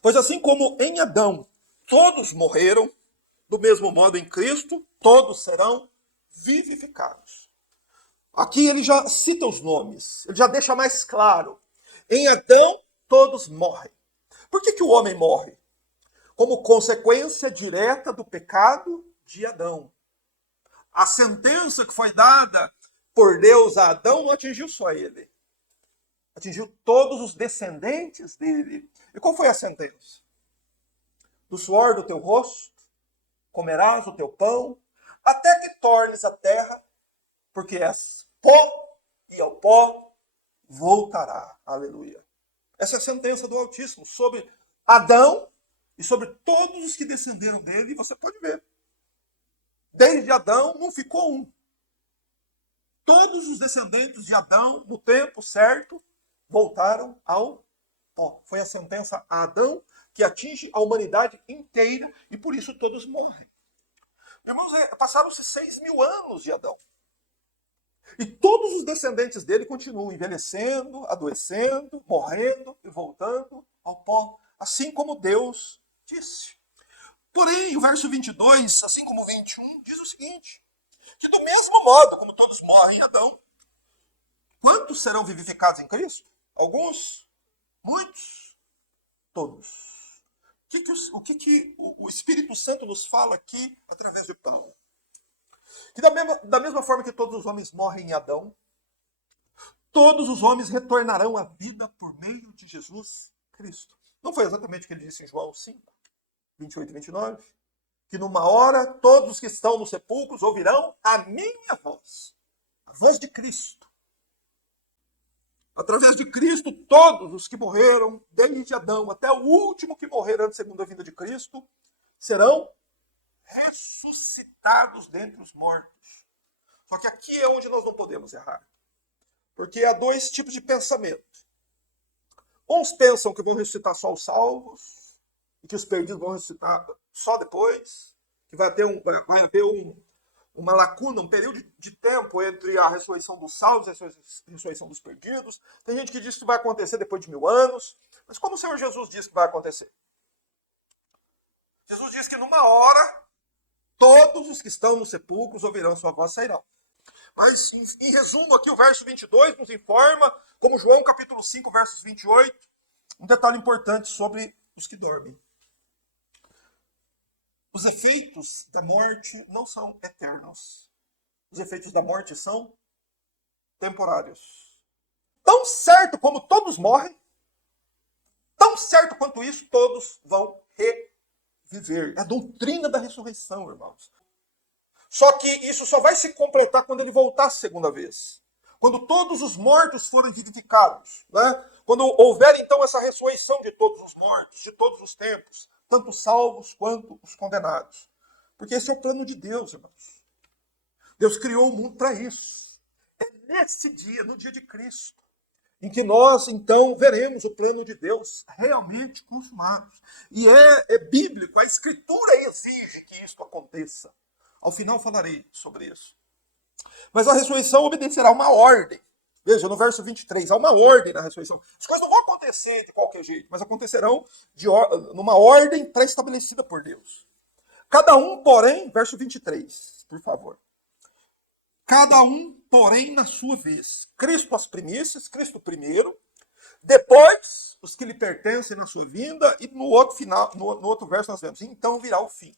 Pois assim como em Adão todos morreram, do mesmo modo em Cristo todos serão vivificados. Aqui ele já cita os nomes, ele já deixa mais claro. Em Adão todos morrem. Por que o homem morre? Como consequência direta do pecado de Adão. A sentença que foi dada por Deus a Adão não atingiu só ele. Atingiu todos os descendentes dele. E qual foi a sentença? Do suor do teu rosto comerás o teu pão, até que tornes a terra, porque és pó, e ao pó voltará. Aleluia. Essa é a sentença do Altíssimo sobre Adão e sobre todos os que descenderam dele. E você pode ver. Desde Adão não ficou um. Todos os descendentes de Adão, no tempo certo, voltaram ao pó. Foi a sentença a Adão que atinge a humanidade inteira e por isso todos morrem. Irmãos, passaram-se 6.000 anos de Adão. E todos os descendentes dele continuam envelhecendo, adoecendo, morrendo e voltando ao pó, assim como Deus disse. Porém, o verso 22, assim como o 21, diz o seguinte: que do mesmo modo como todos morrem em Adão, quantos serão vivificados em Cristo? Alguns? Muitos? Todos. O que o Espírito Santo nos fala aqui através de Paulo? Que da mesma forma que todos os homens morrem em Adão, todos os homens retornarão à vida por meio de Jesus Cristo. Não foi exatamente o que ele disse em João 5, 28 e 29? Que numa hora todos os que estão nos sepulcros ouvirão a minha voz, a voz de Cristo. Através de Cristo, todos os que morreram, desde Adão até o último que morrer antes da segunda vinda de Cristo, serão ressuscitados dentre os mortos. Só que aqui é onde nós não podemos errar. Porque há dois tipos de pensamento. Uns pensam que vão ressuscitar só os salvos, e que os perdidos vão ressuscitar só depois, que vai haver uma lacuna, um período de tempo entre a ressurreição dos salvos e a ressurreição dos perdidos. Tem gente que diz que vai acontecer depois de 1000 anos. Mas como o Senhor Jesus diz que vai acontecer? Jesus diz que numa hora, todos os que estão nos sepulcros ouvirão sua voz e sairão. Mas, em resumo, aqui o verso 22 nos informa, como João capítulo 5, versos 28, um detalhe importante sobre os que dormem. Os efeitos da morte não são eternos. Os efeitos da morte são temporários. Tão certo como todos morrem, tão certo quanto isso, todos vão reviver. É a doutrina da ressurreição, irmãos. Só que isso só vai se completar quando ele voltar a segunda vez. Quando todos os mortos forem vivificados. Né? Quando houver, então, essa ressurreição de todos os mortos, de todos os tempos. Tanto os salvos quanto os condenados. Porque esse é o plano de Deus, irmãos. Deus criou o mundo para isso. É nesse dia, no dia de Cristo, em que nós, então, veremos o plano de Deus realmente consumado. E é bíblico, a Escritura exige que isso aconteça. Ao final falarei sobre isso. Mas a ressurreição obedecerá a uma ordem. Veja, no verso 23, há uma ordem na ressurreição. As coisas não vão acontecer acontecer de qualquer jeito, mas acontecerão numa ordem pré-estabelecida por Deus. Cada um, porém, verso 23, por favor. Cada um, porém, na sua vez. Cristo as primícias, Cristo primeiro, depois os que lhe pertencem na sua vinda, e no outro final, no outro verso nós vemos, então virá o fim.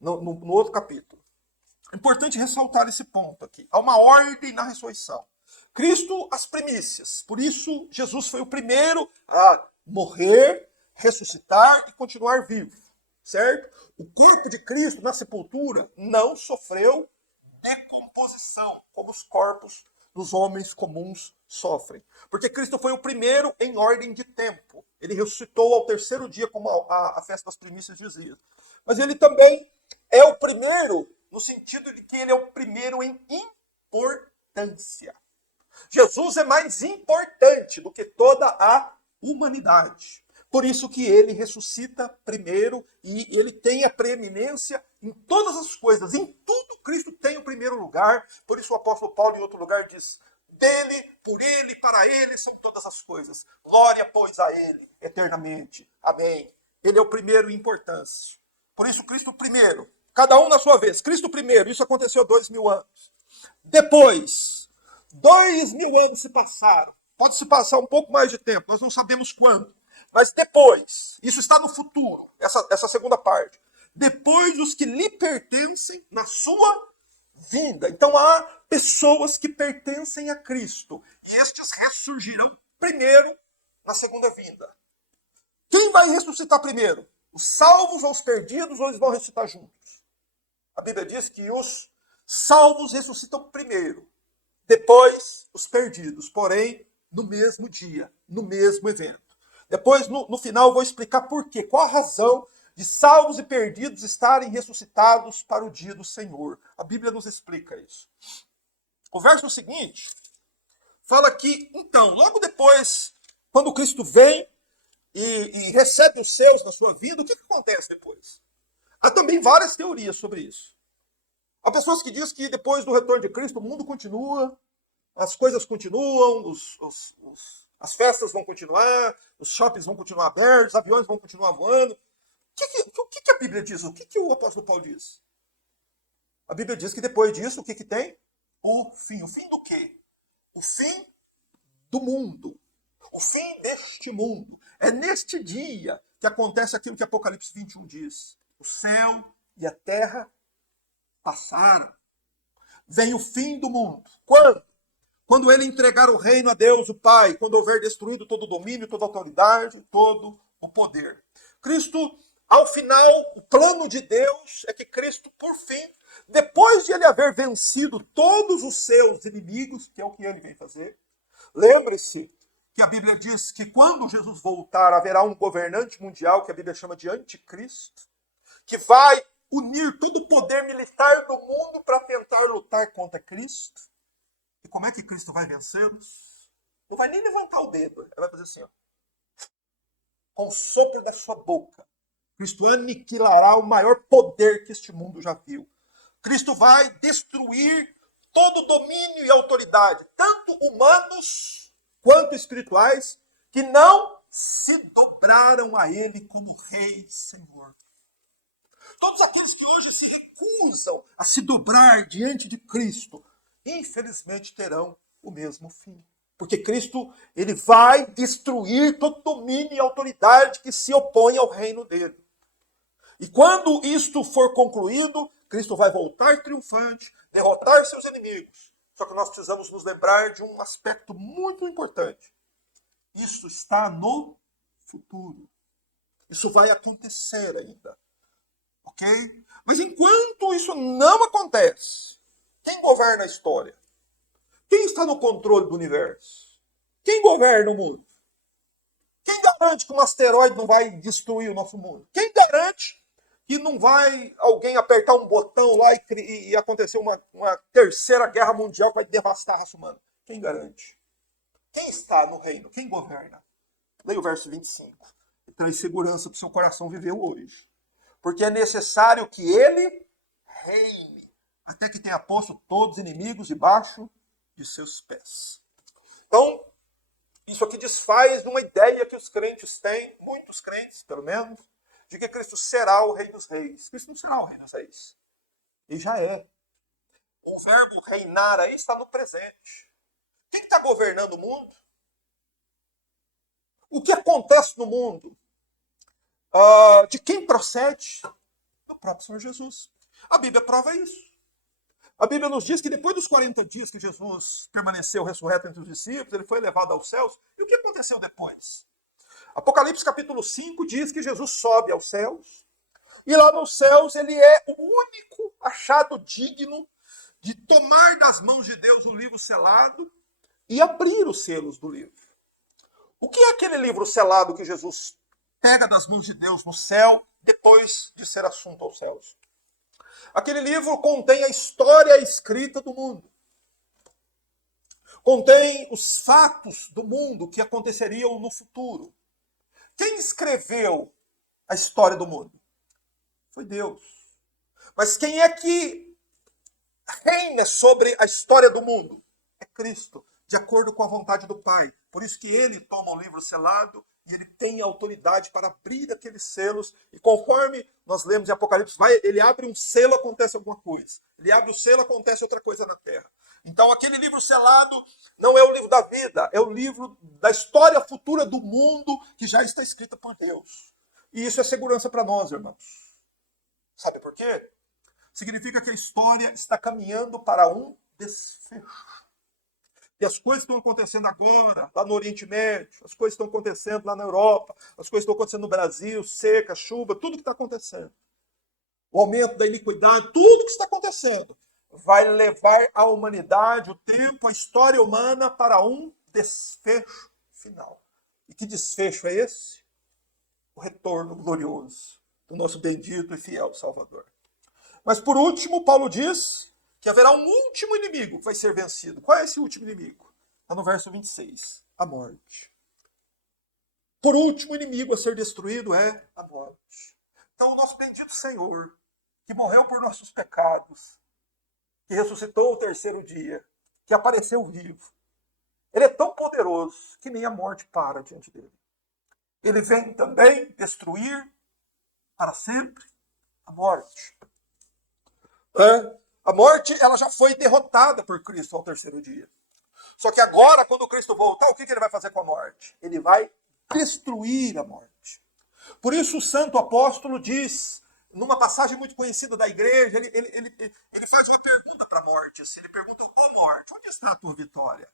No outro capítulo. É importante ressaltar esse ponto aqui. Há uma ordem na ressurreição. Cristo as primícias. Por isso, Jesus foi o primeiro a morrer, ressuscitar e continuar vivo. Certo? O corpo de Cristo na sepultura não sofreu decomposição, como os corpos dos homens comuns sofrem. Porque Cristo foi o primeiro em ordem de tempo. Ele ressuscitou ao terceiro dia, como a festa das primícias dizia. Mas ele também é o primeiro no sentido de que ele é o primeiro em importância. Jesus é mais importante do que toda a humanidade. Por isso que ele ressuscita primeiro e ele tem a preeminência em todas as coisas. Em tudo Cristo tem o primeiro lugar. Por isso o apóstolo Paulo em outro lugar diz: dele, por ele, para ele são todas as coisas. Glória, pois, a ele eternamente. Amém. Ele é o primeiro em importância. Por isso Cristo primeiro. Cada um na sua vez. Cristo primeiro. Isso aconteceu 2000 anos. Depois, 2000 anos se passaram. Pode se passar um pouco mais de tempo. Nós não sabemos quando. Mas depois, isso está no futuro, essa segunda parte. Depois os que lhe pertencem na sua vinda. Então há pessoas que pertencem a Cristo. E estes ressurgirão primeiro na segunda vinda. Quem vai ressuscitar primeiro? Os salvos ou os perdidos, ou eles vão ressuscitar juntos? A Bíblia diz que os salvos ressuscitam primeiro. Depois os perdidos, porém no mesmo dia, no mesmo evento. Depois, no final, eu vou explicar por quê. Qual a razão de salvos e perdidos estarem ressuscitados para o dia do Senhor. A Bíblia nos explica isso. O verso seguinte fala que, então, logo depois, quando Cristo vem e recebe os seus na sua vida, o que acontece depois? Há também várias teorias sobre isso. Há pessoas que dizem que depois do retorno de Cristo o mundo continua, as coisas continuam, as festas vão continuar, os shoppings vão continuar abertos, os aviões vão continuar voando. O que a Bíblia diz? O que o apóstolo Paulo diz? A Bíblia diz que depois disso, o que tem? O fim. O fim do quê? O fim do mundo. O fim deste mundo. É neste dia que acontece aquilo que Apocalipse 21 diz. O céu e a terra passaram. Vem o fim do mundo. Quando? Quando ele entregar o reino a Deus, o Pai, quando houver destruído todo o domínio, toda a autoridade, todo o poder. Cristo, ao final, o plano de Deus é que Cristo, por fim, depois de ele haver vencido todos os seus inimigos, que é o que ele vem fazer, lembre-se que a Bíblia diz que quando Jesus voltar, haverá um governante mundial, que a Bíblia chama de anticristo, que vai unir todo o poder militar do mundo para tentar lutar contra Cristo. E como é que Cristo vai vencê-los? Não vai nem levantar o dedo. Ele vai fazer assim, ó. Com o sopro da sua boca, Cristo aniquilará o maior poder que este mundo já viu. Cristo vai destruir todo o domínio e autoridade, tanto humanos quanto espirituais, que não se dobraram a Ele como Rei e Senhor. Todos aqueles que hoje se recusam a se dobrar diante de Cristo, infelizmente terão o mesmo fim. Porque Cristo, ele vai destruir todo domínio e autoridade que se opõe ao reino dele. E quando isto for concluído, Cristo vai voltar triunfante, derrotar seus inimigos. Só que nós precisamos nos lembrar de um aspecto muito importante. Isso está no futuro. Isso vai acontecer ainda. Ok? Mas enquanto isso não acontece, quem governa a história? Quem está no controle do universo? Quem governa o mundo? Quem garante que um asteroide não vai destruir o nosso mundo? Quem garante que não vai alguém apertar um botão lá e acontecer uma terceira guerra mundial que vai devastar a raça humana? Quem garante? Quem está no reino? Quem governa? Leia o verso 25. E traz segurança para o seu coração viver hoje. Porque é necessário que ele reine, até que tenha posto todos os inimigos debaixo de seus pés. Então, Isso aqui desfaz uma ideia que os crentes têm, muitos crentes, pelo menos, de que Cristo será o Rei dos Reis. Cristo não será o Rei dos Reis. Ele já é. O verbo reinar aí está no presente. Quem está governando o mundo? O que acontece no mundo? De quem procede? Do próprio Senhor Jesus. A Bíblia prova isso. A Bíblia nos diz que depois dos 40 dias que Jesus permaneceu ressurreto entre os discípulos, ele foi levado aos céus. E o que aconteceu depois? Apocalipse capítulo 5 diz que Jesus sobe aos céus. E lá nos céus ele é o único achado digno de tomar das mãos de Deus o livro selado e abrir os selos do livro. O que é aquele livro selado que Jesus pega das mãos de Deus no céu depois de ser assunto aos céus? Aquele livro contém a história escrita do mundo. Contém os fatos do mundo que aconteceriam no futuro. Quem escreveu a história do mundo? Foi Deus. Mas quem é que reina sobre a história do mundo? É Cristo, de acordo com a vontade do Pai. Por isso que ele toma o livro selado e ele tem autoridade para abrir aqueles selos. E conforme nós lemos em Apocalipse, ele abre um selo, acontece alguma coisa. Ele abre o selo, acontece outra coisa na terra. Então aquele livro selado não é o livro da vida, é o livro da história futura do mundo que já está escrita por Deus. E isso é segurança para nós, irmãos. Sabe por quê? Significa que a história está caminhando para um desfecho. E as coisas estão acontecendo agora, lá no Oriente Médio, as coisas estão acontecendo lá na Europa, as coisas estão acontecendo no Brasil, seca, chuva, tudo que está acontecendo. O aumento da iniquidade, tudo que está acontecendo vai levar a humanidade, o tempo, a história humana para um desfecho final. E que desfecho é esse? O retorno glorioso do nosso bendito e fiel Salvador. Mas por último, Paulo diz que haverá um último inimigo que vai ser vencido. Qual é esse último inimigo? Está no verso 26, a morte. Por último inimigo a ser destruído é a morte. Então o nosso bendito Senhor, que morreu por nossos pecados, que ressuscitou o terceiro dia, que apareceu vivo, ele é tão poderoso que nem a morte para diante dele. Ele vem também destruir para sempre a morte. A morte ela já foi derrotada por Cristo ao terceiro dia. Só que agora, quando Cristo voltar, o que ele vai fazer com a morte? Ele vai destruir a morte. Por isso o santo apóstolo diz, numa passagem muito conhecida da igreja, ele faz uma pergunta para a morte. Ele pergunta, ó morte, onde está a tua vitória?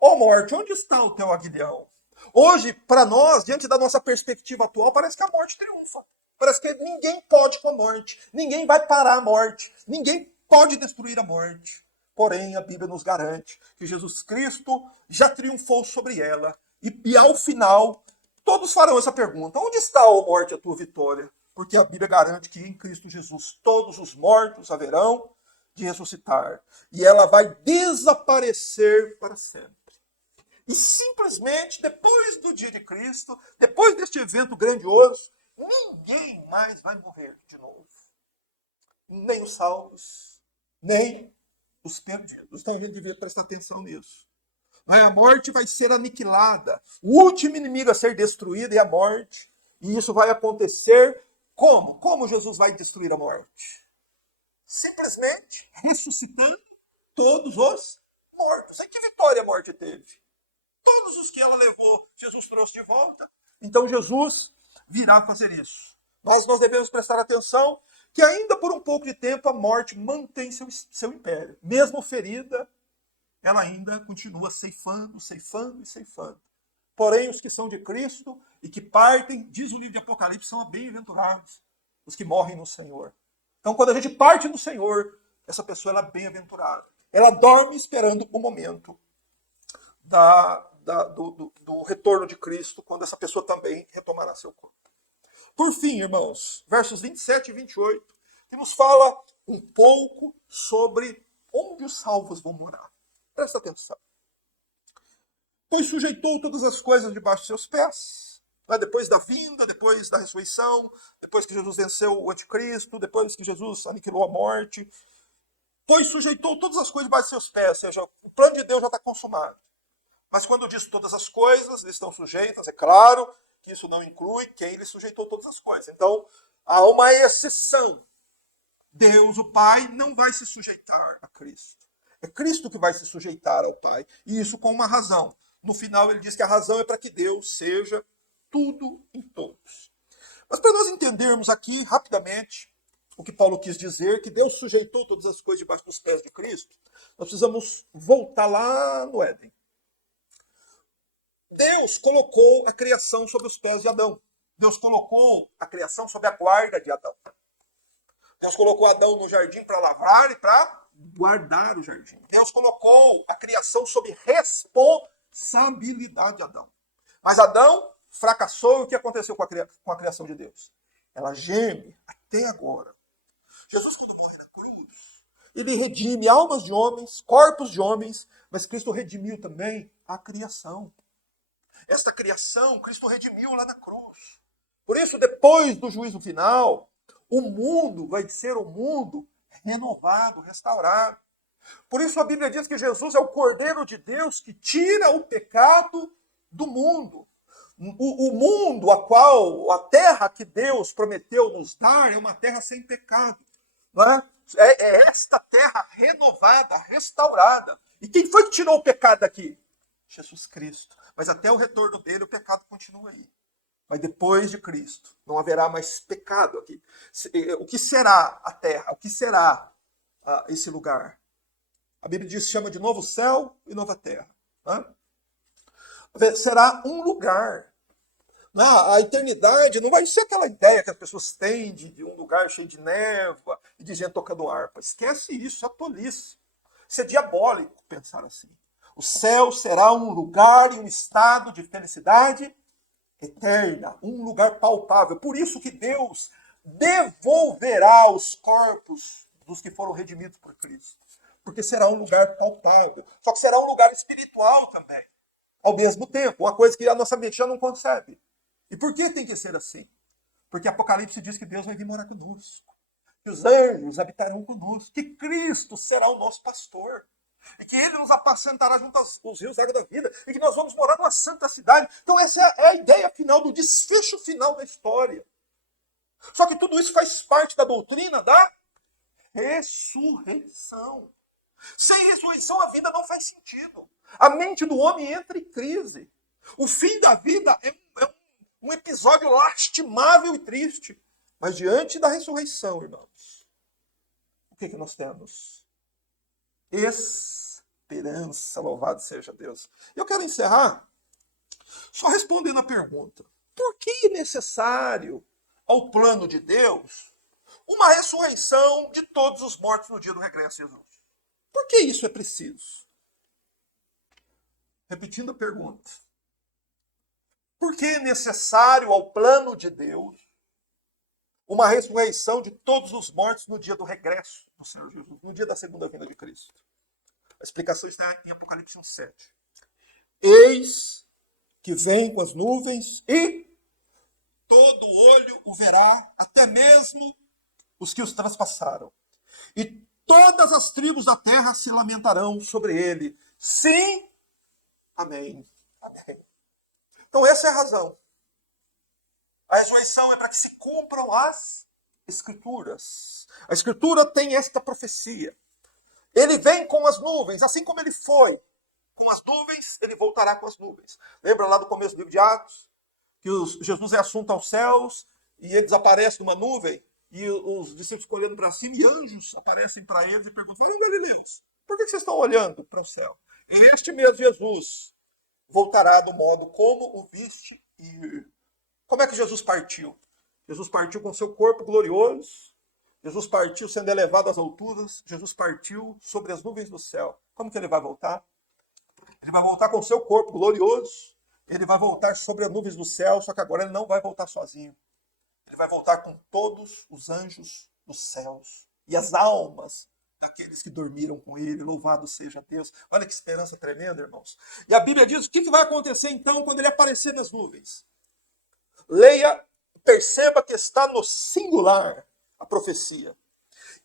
Ó morte, onde está o teu aguilhão? Hoje, para nós, diante da nossa perspectiva atual, parece que a morte triunfa. Parece que ninguém pode com a morte. Ninguém vai parar a morte. Ninguém pode destruir a morte. Porém, a Bíblia nos garante que Jesus Cristo já triunfou sobre ela. E ao final, todos farão essa pergunta. Onde está, ó morte, a tua vitória? Porque a Bíblia garante que em Cristo Jesus todos os mortos haverão de ressuscitar. E ela vai desaparecer para sempre. E simplesmente, depois do dia de Cristo, depois deste evento grandioso, ninguém mais vai morrer de novo. Nem os salvos, nem os perdidos. Então a gente devia prestar atenção nisso. A morte vai ser aniquilada. O último inimigo a ser destruído é a morte. E isso vai acontecer como? Como Jesus vai destruir a morte? Simplesmente ressuscitando todos os mortos. E que vitória a morte teve? Todos os que ela levou, Jesus trouxe de volta. Então Jesus virá fazer isso. Nós devemos prestar atenção que ainda por um pouco de tempo a morte mantém seu império. Mesmo ferida, ela ainda continua ceifando, ceifando e ceifando. Porém, os que são de Cristo e que partem, diz o livro de Apocalipse, são bem-aventurados, os que morrem no Senhor. Então, quando a gente parte no Senhor, essa pessoa ela é bem-aventurada. Ela dorme esperando o momento do retorno de Cristo, quando essa pessoa também retomará seu corpo. Por fim, irmãos, versos 27 e 28, que nos fala um pouco sobre onde os salvos vão morar. Presta atenção. Pois sujeitou todas as coisas debaixo de seus pés. Depois da vinda, depois da ressurreição, depois que Jesus venceu o anticristo, depois que Jesus aniquilou a morte. Pois sujeitou todas as coisas debaixo de seus pés, ou seja, o plano de Deus já está consumado. Mas quando diz todas as coisas lhe estão sujeitas, é claro que isso não inclui quem lhe sujeitou todas as coisas. Então, há uma exceção. Deus, o Pai, não vai se sujeitar a Cristo. É Cristo que vai se sujeitar ao Pai. E isso com uma razão. No final ele diz que a razão é para que Deus seja tudo em todos. Mas para nós entendermos aqui, rapidamente, o que Paulo quis dizer, que Deus sujeitou todas as coisas debaixo dos pés de Cristo, nós precisamos voltar lá no Éden. Deus colocou a criação sob os pés de Adão. Deus colocou a criação sob a guarda de Adão. Deus colocou Adão no jardim para lavrar e para guardar o jardim. Deus colocou a criação sob responsabilidade de Adão. Mas Adão fracassou, e o que aconteceu com a criação de Deus? Ela geme até agora. Jesus, quando morre na cruz, ele redime almas de homens, corpos de homens, mas Cristo redimiu também a criação. Esta criação, Cristo redimiu lá na cruz. Por isso, depois do juízo final, o mundo vai ser um mundo renovado, restaurado. Por isso a Bíblia diz que Jesus é o Cordeiro de Deus que tira o pecado do mundo. O mundo a terra que Deus prometeu nos dar é uma terra sem pecado. Não é? É esta terra renovada, restaurada. E quem foi que tirou o pecado daqui? Jesus Cristo. Mas até o retorno dele o pecado continua aí. Mas depois de Cristo não haverá mais pecado aqui. O que será a terra? O que será esse lugar? A Bíblia diz, chama de novo céu e nova terra. Né? Será um lugar. A eternidade não vai ser aquela ideia que as pessoas têm de um lugar cheio de névoa e de gente tocando harpa. Esquece isso, é tolice. Isso é diabólico pensar assim. O céu será um lugar e um estado de felicidade eterna, um lugar palpável. Por isso que Deus devolverá os corpos dos que foram redimidos por Cristo. Porque será um lugar palpável. Só que será um lugar espiritual também. Ao mesmo tempo, uma coisa que a nossa mente já não concebe. E por que tem que ser assim? Porque Apocalipse diz que Deus vai vir morar conosco. Que os anjos habitarão conosco. Que Cristo será o nosso pastor. E que ele nos apacentará junto aos rios da água da vida. E que nós vamos morar numa santa cidade. Então essa é a ideia final, do desfecho final da história. Só que tudo isso faz parte da doutrina da ressurreição. Sem ressurreição a vida não faz sentido. A mente do homem entra em crise. O fim da vida é um episódio lastimável e triste. Mas diante da ressurreição, irmãos, o que nós temos? Esperança, louvado seja Deus. Eu quero encerrar só respondendo a pergunta: por que é necessário ao plano de Deus uma ressurreição de todos os mortos no dia do regresso de Jesus? Por que isso é preciso? Repetindo a pergunta: por que é necessário ao plano de Deus uma ressurreição de todos os mortos no dia do regresso do Senhor Jesus, no dia da segunda vinda de Cristo? A explicação está em Apocalipse 1:7. Eis que vem com as nuvens e todo olho o verá, até mesmo os que os transpassaram. E todas as tribos da terra se lamentarão sobre ele. Sim, amém. Amém. Então essa é a razão. A ressurreição é para que se cumpram as Escrituras. A Escritura tem esta profecia. Ele vem com as nuvens, assim como ele foi com as nuvens, ele voltará com as nuvens. Lembra lá do começo do livro de Atos? Que Jesus é assunto aos céus e ele desaparece numa nuvem e os discípulos ficam olhando para cima e anjos aparecem para eles e perguntam: "Olha, Galileus, por que vocês estão olhando para o céu? Este mesmo Jesus voltará do modo como o viste ir." Como é que Jesus partiu? Jesus partiu com seu corpo glorioso. Jesus partiu sendo elevado às alturas. Jesus partiu sobre as nuvens do céu. Como que ele vai voltar? Ele vai voltar com seu corpo glorioso. Ele vai voltar sobre as nuvens do céu, só que agora ele não vai voltar sozinho. Ele vai voltar com todos os anjos dos céus e as almas daqueles que dormiram com ele. Louvado seja Deus. Olha que esperança tremenda, irmãos. E a Bíblia diz o que vai acontecer então quando ele aparecer nas nuvens. Leia, perceba que está no singular a profecia.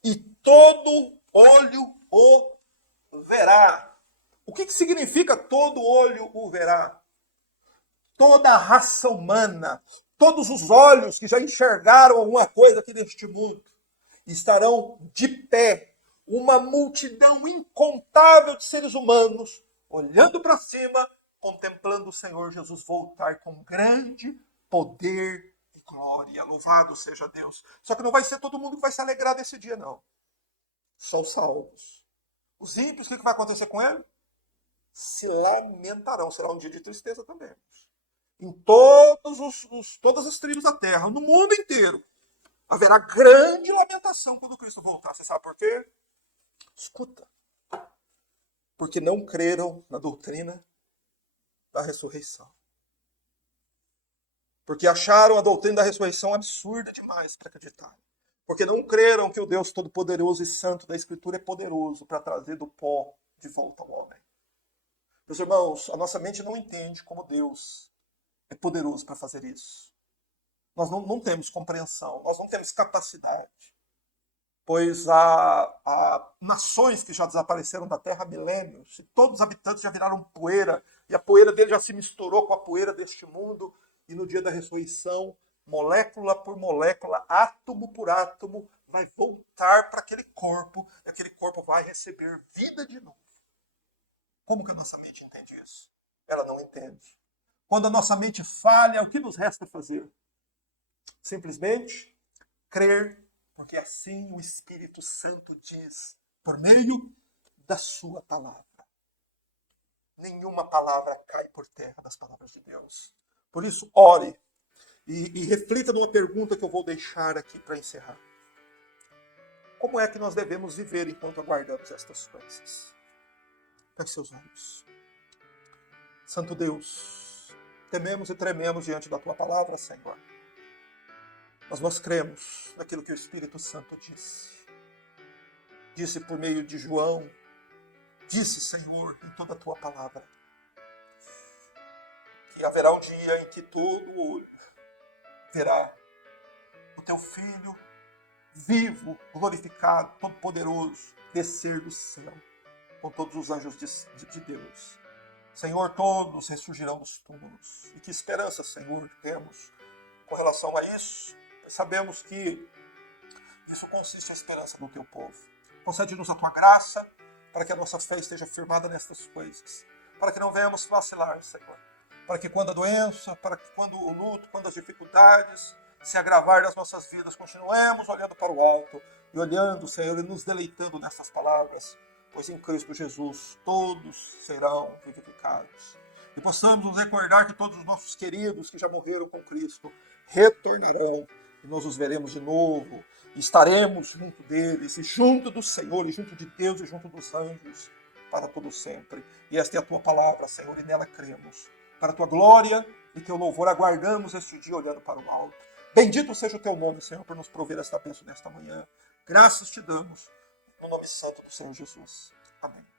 E todo olho o verá. O que significa todo olho o verá? Toda a raça humana, todos os olhos que já enxergaram alguma coisa aqui neste mundo, estarão de pé, uma multidão incontável de seres humanos, olhando para cima, contemplando o Senhor Jesus voltar com grande poder e glória. Louvado seja Deus. Só que não vai ser todo mundo que vai se alegrar desse dia, não. Só os salvos. Os ímpios, o que vai acontecer com eles? Se lamentarão. Será um dia de tristeza também. Em todas as tribos da terra, no mundo inteiro, haverá grande lamentação quando Cristo voltar. Você sabe por quê? Escuta. Porque não creram na doutrina da ressurreição. Porque acharam a doutrina da ressurreição absurda demais para acreditar. Porque não creram que o Deus Todo-Poderoso e Santo da Escritura é poderoso para trazer do pó de volta ao homem. Meus irmãos, a nossa mente não entende como Deus é poderoso para fazer isso. Nós não temos compreensão, nós não temos capacidade. Pois há nações que já desapareceram da Terra há milênios, e todos os habitantes já viraram poeira, e a poeira dele já se misturou com a poeira deste mundo, e no dia da ressurreição, molécula por molécula, átomo por átomo, vai voltar para aquele corpo, e aquele corpo vai receber vida de novo. Como que a nossa mente entende isso? Ela não entende. Quando a nossa mente falha, o que nos resta fazer? Simplesmente crer, porque assim o Espírito Santo diz, por meio da sua palavra. Nenhuma palavra cai por terra das palavras de Deus. Por isso, ore e reflita numa pergunta que eu vou deixar aqui para encerrar. Como é que nós devemos viver enquanto aguardamos estas coisas? Feche seus olhos. Santo Deus, tememos e trememos diante da Tua palavra, Senhor. Mas nós cremos naquilo que o Espírito Santo disse. Disse por meio de João. Disse, Senhor, em toda a Tua palavra. Que haverá um dia em que todo olho verá o Teu Filho vivo, glorificado, todo-poderoso, descer do céu com todos os anjos de Deus. Senhor, todos ressurgirão dos túmulos. E que esperança, Senhor, temos com relação a isso? Sabemos que isso consiste a esperança do Teu povo. Concede-nos a Tua graça para que a nossa fé esteja firmada nestas coisas. Para que não venhamos vacilar, Senhor. Para que quando a doença, para que quando o luto, quando as dificuldades se agravar nas nossas vidas, continuemos olhando para o alto e olhando, Senhor, e nos deleitando nessas palavras. Pois em Cristo Jesus todos serão vivificados. E possamos nos recordar que todos os nossos queridos que já morreram com Cristo retornarão. E nós os veremos de novo. E estaremos junto deles, e junto do Senhor, e junto de Deus, e junto dos anjos, para todo sempre. E esta é a Tua palavra, Senhor, e nela cremos. Para a Tua glória e Teu louvor, aguardamos este dia olhando para o alto. Bendito seja o Teu nome, Senhor, por nos prover esta bênção nesta manhã. Graças Te damos, no nome santo do Senhor Jesus. Amém.